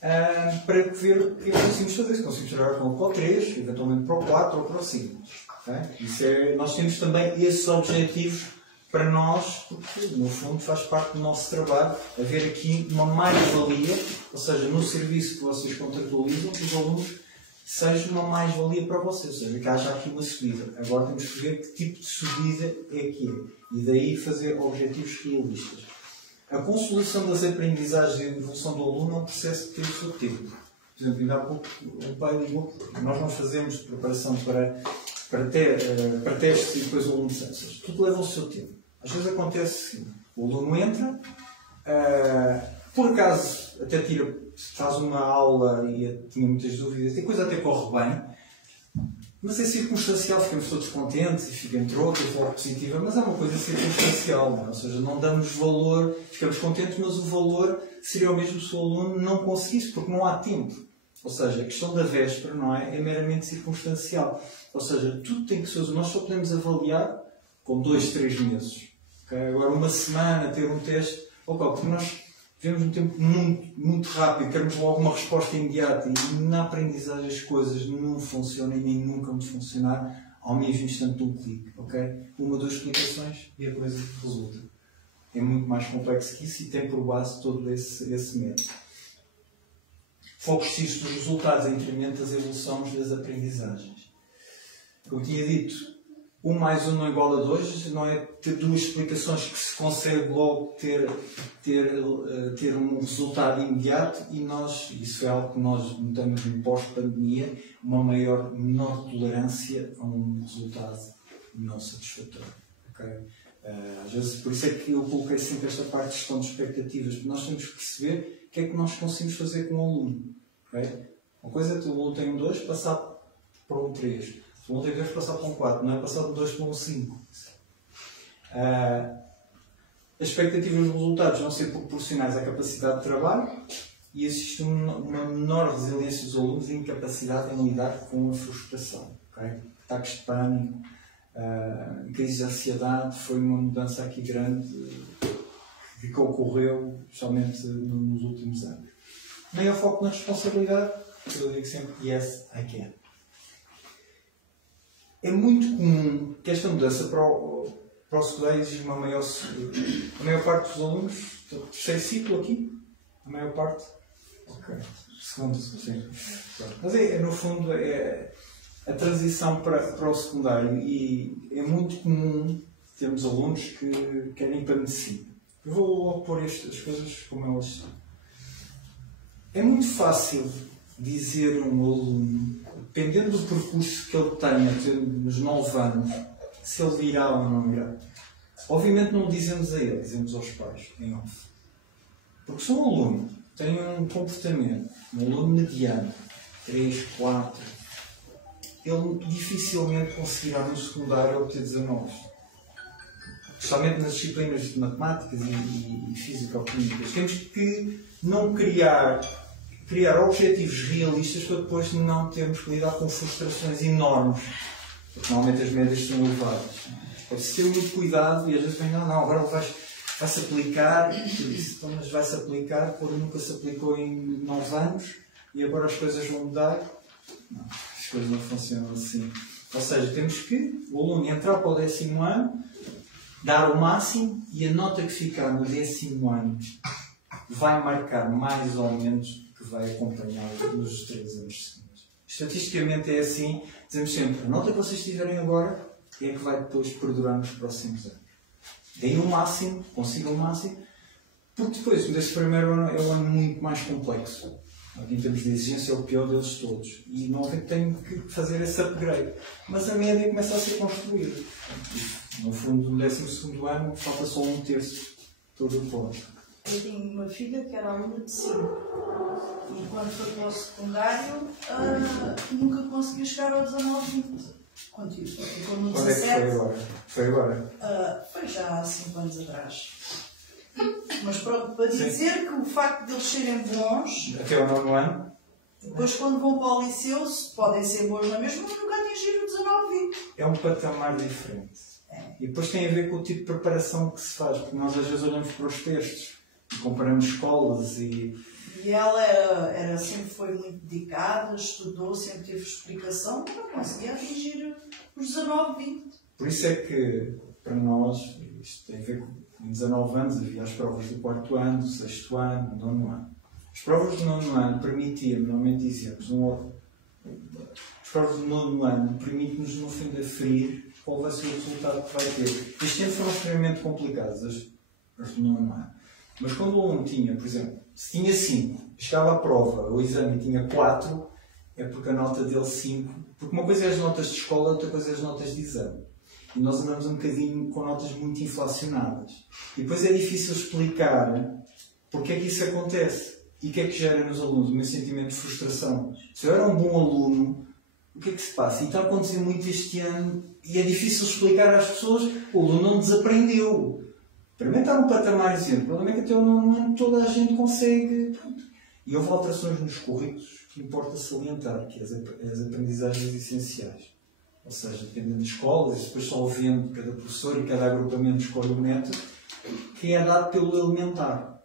para ver o que é que conseguimos fazer. Se conseguimos trabalhar com o 3, eventualmente para o 4 ou para o 5. Okay? Nós temos também esses objetivos para nós, porque no fundo faz parte do nosso trabalho, haver aqui uma mais-valia, ou seja, no serviço que vocês contratualizam, os alunos seja uma mais-valia para vocês, ou seja, que haja aqui uma subida. Agora temos que ver que tipo de subida é que é, e daí fazer objetivos realistas. A consolidação das aprendizagens e a evolução do aluno é um processo que tem o seu tempo. Por exemplo, ainda há pouco o pai ligou, nós não fazemos preparação para testes e depois o aluno sai. Tudo leva o seu tempo. Às vezes acontece assim, o aluno entra, por acaso até faz uma aula e tinha muitas dúvidas, e a coisa até corre bem, mas é circunstancial, ficamos todos contentes e entrou, teve logo positiva, mas é uma coisa circunstancial, não é? Ou seja, não damos valor, ficamos contentes, mas o valor seria o mesmo se o aluno não conseguisse, porque não há tempo. Ou seja, a questão da véspera não é meramente circunstancial. Ou seja, tudo tem que ser usado. Nós só podemos avaliar com 2, 3 meses. Okay? Agora, uma semana, ter um teste, porque nós vivemos um tempo muito rápido, queremos logo uma resposta imediata e na aprendizagem as coisas não funcionam e nem nunca vão funcionar ao mesmo instante de um clique. Okay? 1 ou 2 explicações e a coisa resulta. É muito mais complexo que isso e tem por base todo esse método. Focos fixos dos resultados em detrimento das evoluções das aprendizagens. Como tinha dito, 1 mais 1 não é igual a 2, não é ter 2 explicações que se consegue logo ter um resultado imediato e isso é algo que nós notamos no pós-pandemia, uma menor tolerância a um resultado não satisfatório. Okay? Às vezes, por isso é que eu coloquei sempre esta parte de gestão de expectativas, porque nós temos que perceber o que é que nós conseguimos fazer com o aluno. Okay? Uma coisa é que o aluno tem um 2, passar para um 3. Se o aluno tem 2, passar para um 4. Não é passar de 2 para um 5. As expectativas dos resultados vão ser proporcionais à capacidade de trabalho e existe uma menor resiliência dos alunos e incapacidade em lidar com a frustração. Okay? Ataques de pânico, crise de ansiedade, foi uma mudança aqui grande que ocorreu, especialmente nos últimos anos. Maior foco na responsabilidade, eu digo sempre, yes, I can. É muito comum que esta mudança para o secundário exige a maior parte dos alunos, terceiro ciclo aqui, a maior parte, ok, segundo, sim. Mas no fundo, é a transição para o secundário e é muito comum termos alunos que querem ir para a medicina. Eu vou logo pôr as coisas como elas são. É muito fácil dizer a um aluno, dependendo do percurso que ele tenha nos 9 anos, se ele irá ou não irá. Obviamente não dizemos a ele, dizemos aos pais, em off. Porque se um aluno tem um comportamento, um aluno mediano, 3, 4, ele dificilmente conseguirá no secundário obter 19. Especialmente nas disciplinas de matemáticas e físico-químicas. Temos que não criar objetivos realistas para depois não termos que lidar com frustrações enormes. Porque normalmente as médias são elevadas. Deve-se ter muito cuidado e às vezes vem, não, agora vai-se aplicar, mas vai-se aplicar, porque nunca se aplicou em 9 anos e agora as coisas vão mudar. Não, as coisas não funcionam assim. Ou seja, temos que o aluno entrar para o 10º ano, dar o máximo e a nota que ficar no 10º ano vai marcar mais ou menos o que vai acompanhar nos 3 anos seguintes. Estatisticamente é assim, dizemos sempre, a nota que vocês tiverem agora é que vai depois perdurar nos próximos anos. Deem o máximo, consigam o máximo, porque depois, desse primeiro ano, é um ano muito mais complexo. Em termos de exigência, é o pior deles todos. E normalmente tenho que fazer esse upgrade. Mas a média começa a ser construída. No fundo, no 12º ano, falta só 1/3 todo o ponto. Eu tinha uma filha que era aluna de 5. E quando foi para o secundário, nunca conseguiu chegar ao 19, 20. Quando ficou no 17. Quando é que foi agora? Foi já há 5 anos atrás. Mas pronto, para dizer que o facto de eles serem bons, até ao 9º ano, depois quando vão para o liceu, podem ser bons na mesma, mas nunca atingir o 19, 20. É um patamar diferente. E depois tem a ver com o tipo de preparação que se faz, porque nós às vezes olhamos para os textos e comparamos escolas e ela sempre foi muito dedicada, estudou, sempre teve explicação, mas não conseguia atingir os 19, 20. Por isso é que, para nós, isto tem a ver com 19 anos, havia as provas do 4º ano, do 6º ano, do 9º ano. As provas do 9º ano permitiam, normalmente dizíamos, as provas do 9º ano permitem-nos, no fim, de aferir qual vai ser o resultado que vai ter. Este ano foram extremamente complicadas as do 9º ano. Mas quando o aluno tinha, por exemplo, se tinha 5, chegava à prova, o exame tinha 4, é porque a nota dele 5, porque uma coisa é as notas de escola, outra coisa é as notas de exame. E nós andamos um bocadinho com notas muito inflacionadas. E depois é difícil explicar porque é que isso acontece. E o que é que gera nos alunos? O meu sentimento de frustração. Se eu era um bom aluno, o que é que se passa? E está a acontecer muito este ano, e é difícil explicar às pessoas, o aluno não desaprendeu. Primeiro está num patamar dizendo, o problema é que até o 9º ano toda a gente consegue. Pronto. E houve alterações nos currículos que importa salientar, que é as aprendizagens essenciais. Ou seja, dependendo de escolas, depois só ouvindo cada professor e cada agrupamento escolhe o método, que é dado pelo elementar.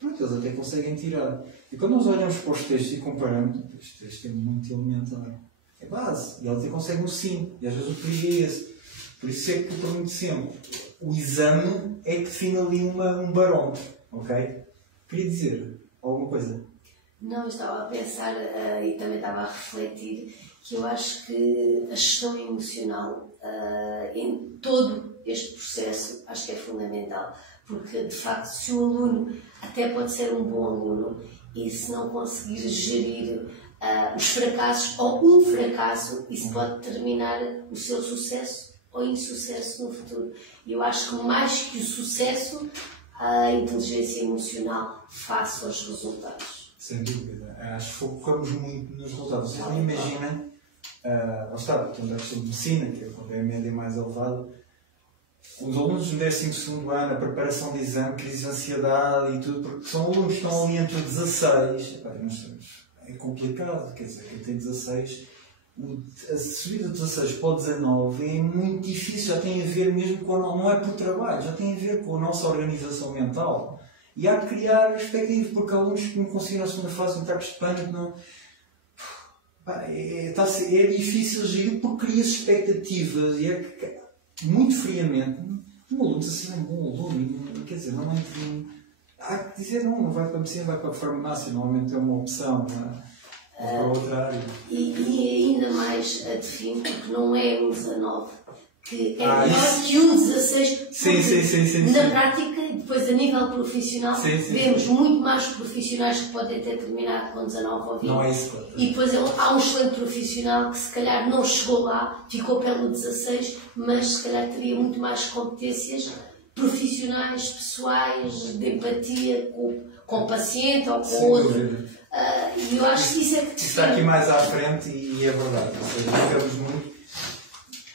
Pronto, eles até conseguem tirar. E quando nós olhamos para os textos e comparamos, este texto é muito elementar. É base. E eles até conseguem o 5. E às vezes o perigo é esse. Por isso é que eu pergunto sempre, o exame é que define ali um barómetro. Ok? Queria dizer alguma coisa? Não, eu estava a pensar e também estava a refletir que eu acho que a gestão emocional em todo este processo acho que é fundamental, porque de facto se o aluno até pode ser um bom aluno e se não conseguir gerir os fracassos ou um fracasso, isso pode determinar o seu sucesso ou insucesso no futuro. E eu acho que mais que o sucesso, a inteligência emocional face aos resultados. Sem dúvida. Acho que focamos muito nos resultados. Vocês não imaginam, lá está, temos a questão de medicina, que é onde é a média mais elevada. Os alunos do 12º ano, a preparação de exame, crise de ansiedade e tudo, porque são alunos que estão ali entre 16. É complicado, quer dizer, quem tem 16, a subida de 16 para o 19 é muito difícil, já tem a ver mesmo com, não é por trabalho, já tem a ver com a nossa organização mental. E há que criar expectativas, porque há alunos que não conseguem na segunda fase, ataques de pânico, não. É difícil gerir porque cria expectativas e é que, muito friamente, um aluno se é um bom aluno, quer dizer, não é há que dizer não vai para a medicina, vai para a farmácia, normalmente é uma opção, não é? Ou para outra área. E ainda mais a defino, porque não é um 19, que é melhor que um 16. Sim. Na prática, e depois a nível profissional, vemos muito mais profissionais que podem ter terminado com 19 ou 20. Não é isso. E depois há um excelente profissional que se calhar não chegou lá, ficou pelo 16, mas se calhar teria muito mais competências profissionais, pessoais, de empatia com o paciente ou com o outro. E eu acho que isso é que isso está aqui mais à frente e é verdade. Ou seja, ficamos muito.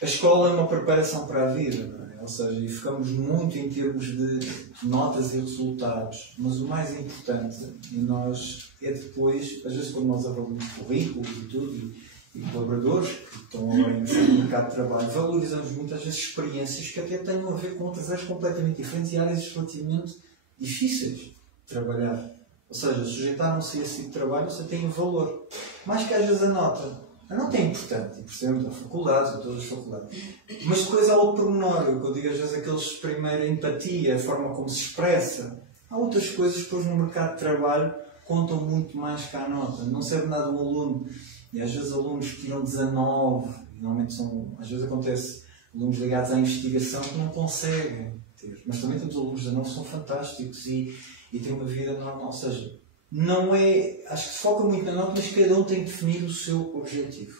A escola é uma preparação para a vida, não é? Ou seja, e ficamos muito em termos de notas e resultados, mas o mais importante em nós é depois, às vezes quando nós avaliamos currículos e tudo, e colaboradores que estão agora no mercado de trabalho, valorizamos muitas vezes experiências que até tenham a ver com outras áreas completamente diferentes e áreas relativamente difíceis de trabalhar. Ou seja, sujeitar-se a esse tipo de trabalho, você tem um valor. Mais que às vezes a nota é importante, e percebemos a faculdade, a todas as faculdades. Mas depois há outro pormenor, o que eu digo às vezes aqueles primeiro a empatia, a forma como se expressa. Há outras coisas que depois no mercado de trabalho contam muito mais que a nota. Não serve nada um aluno, e às vezes alunos que tiram 19, normalmente às vezes acontece alunos ligados à investigação que não conseguem ter. Mas também temos alunos de 19 que são fantásticos e têm uma vida normal. Ou seja, não é, acho que se foca muito na nota, mas cada um tem que definir o seu objetivo.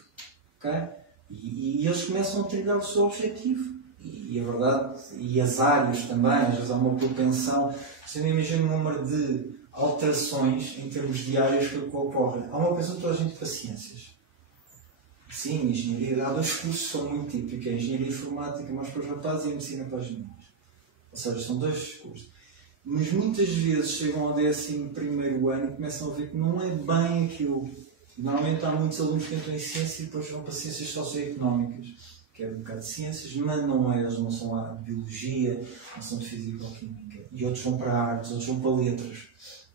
Okay? E eles começam a trilhar o seu objetivo. E a verdade, e as áreas também, às vezes há uma propensão. Você não imagina o número de alterações em termos de áreas que ocorrem. Há uma propensão de toda a gente para ciências. Sim, engenharia. Há dois cursos que são muito típicos. É a engenharia informática mais para os rapazes e a medicina para as meninas. Ou seja, são dois cursos. Mas muitas vezes chegam ao 11º ano e começam a ver que não é bem aquilo. Normalmente há muitos alunos que entram em ciência e depois vão para ciências socioeconómicas, que é um bocado de ciências, mas não é, eles não são lá de biologia, não são de físico-química. E outros vão para artes, outros vão para letras.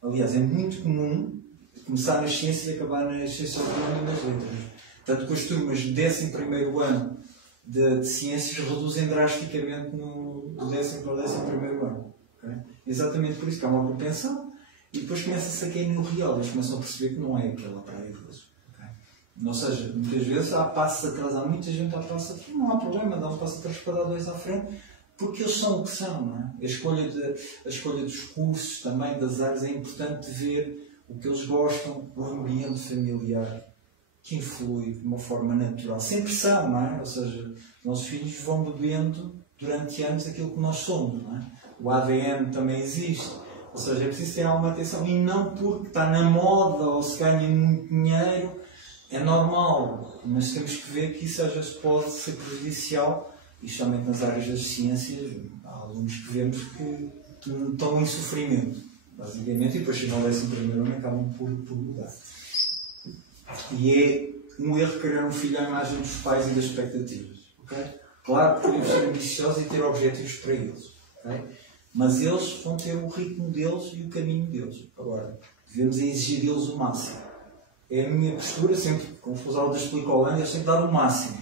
Aliás, é muito comum começar nas ciências e acabar nas ciências económicas e nas letras. Portanto, com as turmas de 11º ano de ciências reduzem drasticamente no do 10º para o 11º ano. Okay? Exatamente por isso que há uma propensão e depois começa-se a cair no real. Eles começam a perceber que não é aquela praia deles. Okay? Ou seja, muitas vezes há passos atrás, há muita gente a passos atrás, não há problema, dá um passo atrás para dar 2 à frente, porque eles são o que são. Não é? A escolha dos cursos, também das áreas, é importante ver o que eles gostam, o ambiente familiar, que influi de uma forma natural, sem pressão, não é? Ou seja, os nossos filhos vão bebendo durante anos aquilo que nós somos, não é? O ADN também existe, ou seja, é preciso ter alguma atenção, e não porque está na moda ou se ganha muito dinheiro, é normal, mas temos que ver que isso às vezes pode ser prejudicial, e especialmente nas áreas das ciências, há alunos que vemos que estão em sofrimento, basicamente, e depois chegam ao 11º ano e acabam por mudar. E é um erro criar um filho à imagem dos pais e das expectativas. Okay? Claro que podemos ser ambiciosos e ter objetivos para eles. Okay? Mas eles vão ter o ritmo deles e o caminho deles. Agora, devemos exigir deles o máximo. É a minha postura, sempre, como for usar o da Explicolândia, eu sempre dar o máximo.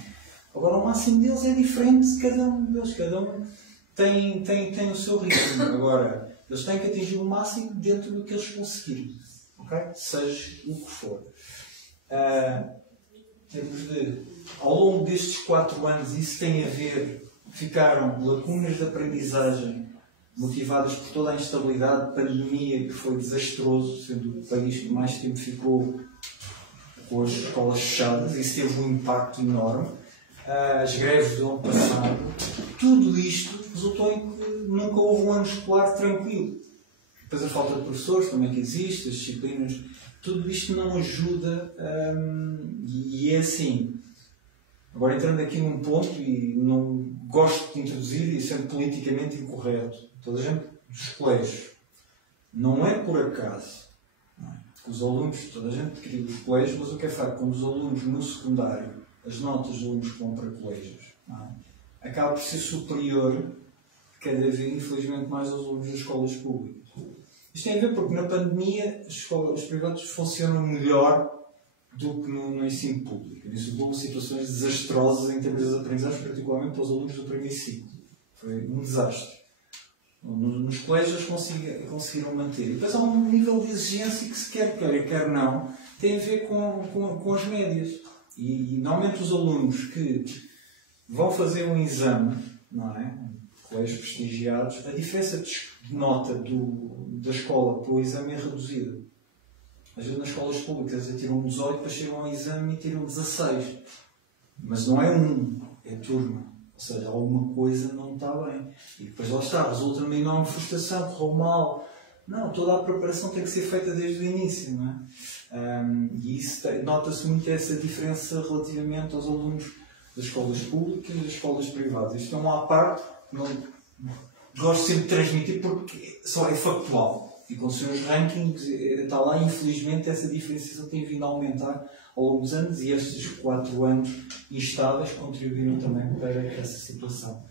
Agora, o máximo deles é diferente de cada um deles. Cada um tem o seu ritmo. Agora, eles têm que atingir o máximo dentro do que eles conseguirem. Okay? Seja o que for. Ao longo destes 4 anos, isso tem a ver, ficaram lacunas de aprendizagem motivadas por toda a instabilidade, pandemia que foi desastroso, sendo o país que mais tempo ficou com as escolas fechadas, isso teve um impacto enorme. As greves do ano passado, tudo isto resultou em que nunca houve um ano escolar tranquilo. Depois a falta de professores também que existe, as disciplinas, tudo isto não ajuda, e é assim. Agora entrando aqui num ponto, e não gosto de introduzir, e sendo politicamente incorreto, toda a gente dos colégios, não é por acaso, não é? Os alunos, toda a gente cria os colégios, mas o que é facto, quando os alunos no secundário, as notas dos alunos que vão para colégios, não é? Acaba por ser superior, cada vez, infelizmente, mais aos alunos das escolas públicas. Isto tem a ver porque na pandemia os privados funcionam melhor do que no ensino público. No ensino público, situações desastrosas em termos de aprendizagem, particularmente para os alunos do primeiro ciclo. Foi um desastre. Nos colégios conseguiram manter. E depois há um nível de exigência que, se quer não, tem a ver com as médias. E normalmente os alunos que vão fazer um exame, não é? Colégios prestigiados, a diferença de nota da escola para o exame é reduzida. Às vezes nas escolas públicas tiram 18, depois chegam ao exame e tiram 16. Mas não é é turma. Ou seja, alguma coisa não está bem. E depois lá está, resulta numa enorme frustração, correu mal. Não, toda a preparação tem que ser feita desde o início, não é? E isso nota-se muito essa diferença relativamente aos alunos das escolas públicas e das escolas privadas. Isto é uma à parte, não gosto sempre de transmitir porque só é factual. E com os seus rankings está lá, infelizmente essa diferenciação tem vindo a aumentar ao longo dos anos, e estes 4 anos instáveis contribuíram também para essa situação.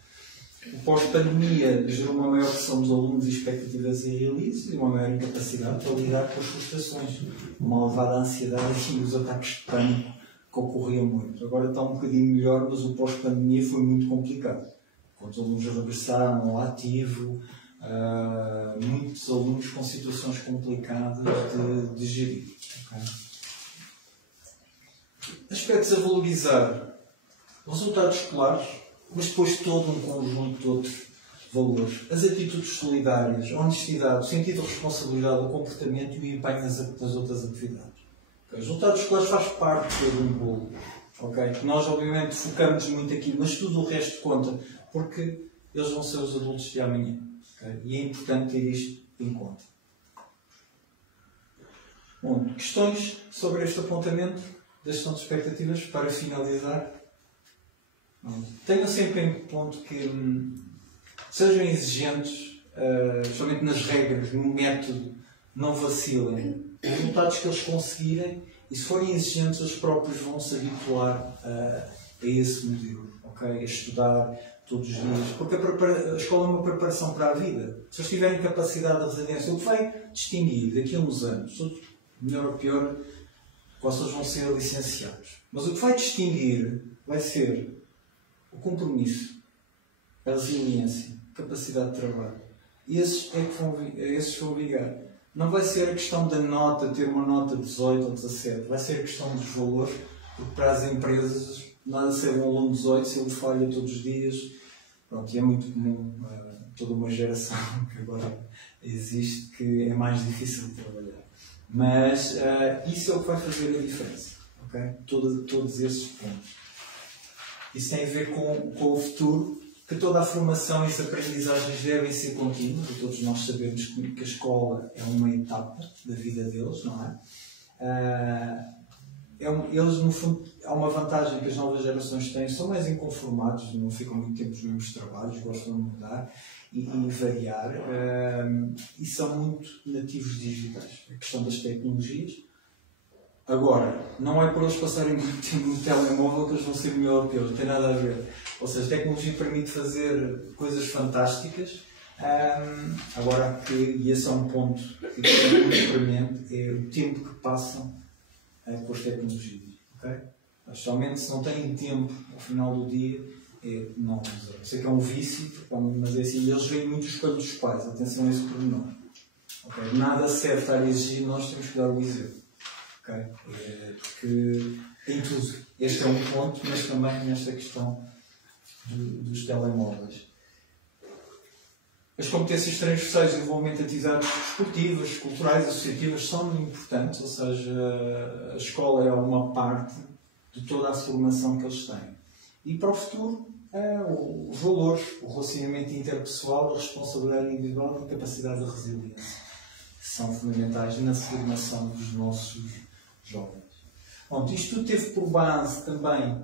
O pós-pandemia gerou uma maior pressão dos alunos e expectativas irrealistas e uma maior incapacidade para lidar com as frustrações, uma elevada ansiedade e os ataques de pânico que ocorriam muito. Agora está um bocadinho melhor, mas o pós-pandemia foi muito complicado. Quando os alunos regressaram ao ativo, muitos alunos com situações complicadas de gerir. Okay? Aspectos a valorizar: resultados escolares, mas depois todo um conjunto de outros valores. As atitudes solidárias, a honestidade, o sentido de responsabilidade, o comportamento e o empenho nas outras atividades. Okay? Os resultados escolares faz parte de todo um bolo. Okay? Nós, obviamente, focamos muito aqui, mas tudo o resto conta, porque eles vão ser os adultos de amanhã. Okay? E é importante ter isto em conta. Bom, questões sobre este apontamento da gestão de expectativas para finalizar? Tenham sempre em ponto que sejam exigentes, somente nas regras, no método, não vacilem. Os resultados que eles conseguirem, e se forem exigentes, eles próprios vão se habituar a esse modelo, okay? A estudar todos os dias, porque a escola é uma preparação para a vida. Se eles tiverem capacidade de resiliência, o que vai distinguir daqui a uns anos, melhor ou pior, quais eles vão ser licenciados. Mas o que vai distinguir vai ser o compromisso, a resiliência, capacidade de trabalho. Esses vão vingar. Não vai ser a questão da nota, ter uma nota de 18 ou 17, vai ser a questão dos valores, porque para as empresas nada ser um aluno de 18 se ele falha todos os dias. Pronto, e é muito comum, toda uma geração que agora existe, que é mais difícil de trabalhar. Mas isso é o que vai fazer a diferença, ok? Todos esses pontos. Isso tem a ver com o futuro, que toda a formação e as aprendizagens devem ser contínuas, e todos nós sabemos que a escola é uma etapa da vida deles, não é? Eles, no fundo, há uma vantagem que as novas gerações têm, são mais inconformados, não ficam muito tempo nos mesmos trabalhos, gostam de mudar e variar, e são muito nativos digitais. A questão das tecnologias. Agora, não é por eles passarem muito tempo no telemóvel que eles vão ser melhor que eles, não tem nada a ver. Ou seja, a tecnologia permite fazer coisas fantásticas. Agora, e esse é um ponto que é muito premente, é o tempo que passam com as tecnologias. Okay? Somente se não têm tempo ao final do dia, não usar. Sei que é um vício, mas é assim, eles veem muito os espelhos dos pais, atenção a esse pormenor. Okay? Nada serve estar a exigir, nós temos que dar o exemplo. Okay? Porque em tudo, este é um ponto, mas também nesta questão dos telemóveis. As competências transversais de desenvolvimento de atividades desportivas, culturais, associativas são importantes, ou seja, a escola é uma parte de toda a formação que eles têm. E para o futuro, os valores, o relacionamento interpessoal, a responsabilidade individual e a capacidade de resiliência são fundamentais na formação dos nossos jovens. Bom, isto tudo teve por base também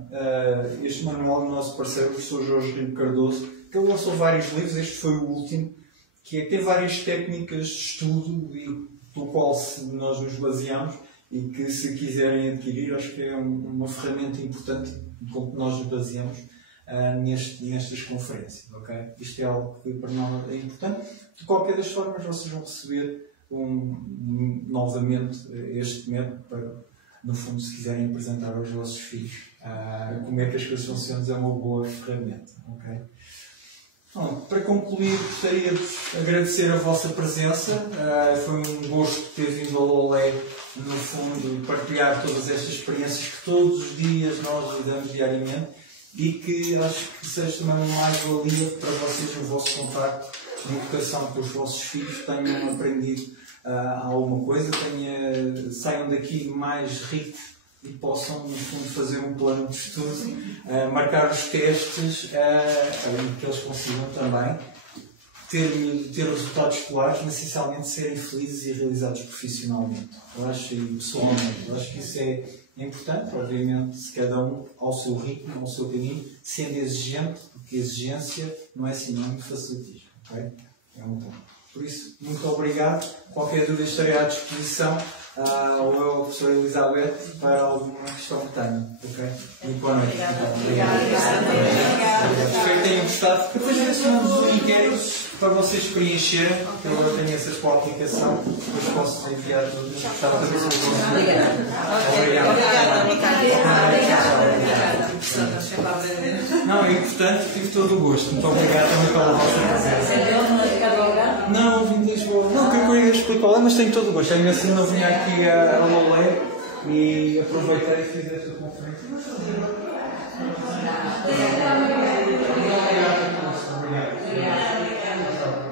este manual do nosso parceiro, o professor Jorge Ribeiro Cardoso, que ele lançou vários livros, este foi o último, que tem várias técnicas de estudo e pelo qual nós nos baseamos e que, se quiserem adquirir, acho que é uma ferramenta importante com que nós nos baseamos nestas conferências. Okay? Isto é algo que para nós é importante. De qualquer das formas, vocês vão receber novamente este método para, no fundo, se quiserem apresentar aos vossos filhos como é que as coisas funcionam, é uma boa ferramenta. Okay? Bom, para concluir, gostaria de agradecer a vossa presença. Foi um gosto ter vindo ao Lolé, no fundo, partilhar todas estas experiências que todos os dias nós lidamos diariamente e que acho que seja também uma mais-valia para vocês o vosso contacto na educação com os vossos filhos, tenham aprendido alguma coisa, saiam daqui mais ricos e possam, no fundo, fazer um plano de estudo, marcar os testes e que eles consigam também ter resultados escolares, mas essencialmente serem felizes e realizados profissionalmente. Eu acho, e pessoalmente, eu acho que isso é importante, obviamente, se cada um ao seu ritmo, ao seu caminho, sendo exigente, porque exigência não é sinónimo de facilitismo. Okay? É um ponto. Por isso, muito obrigado. Qualquer dúvida estarei à disposição, ou eu, a professora Elizabeth, para alguma questão que tenham. Okay? Muito boa noite. Obrigado. Espero que tenham gostado. Depois deixamos um inquérito para vocês preencherem, que eu tenho essas para a aplicação, depois posso enviar tudo. Gostava de saber se vocês. Obrigado. Não, é importante, tive todo o gosto. Muito obrigado também pela vossa presença. Não, vim de Lisboa. Não, que eu ia explicar lá, mas tenho todo o gosto. A minha segunda vinha aqui a Lolé e aproveitei e fiz esta conferência. Obrigado.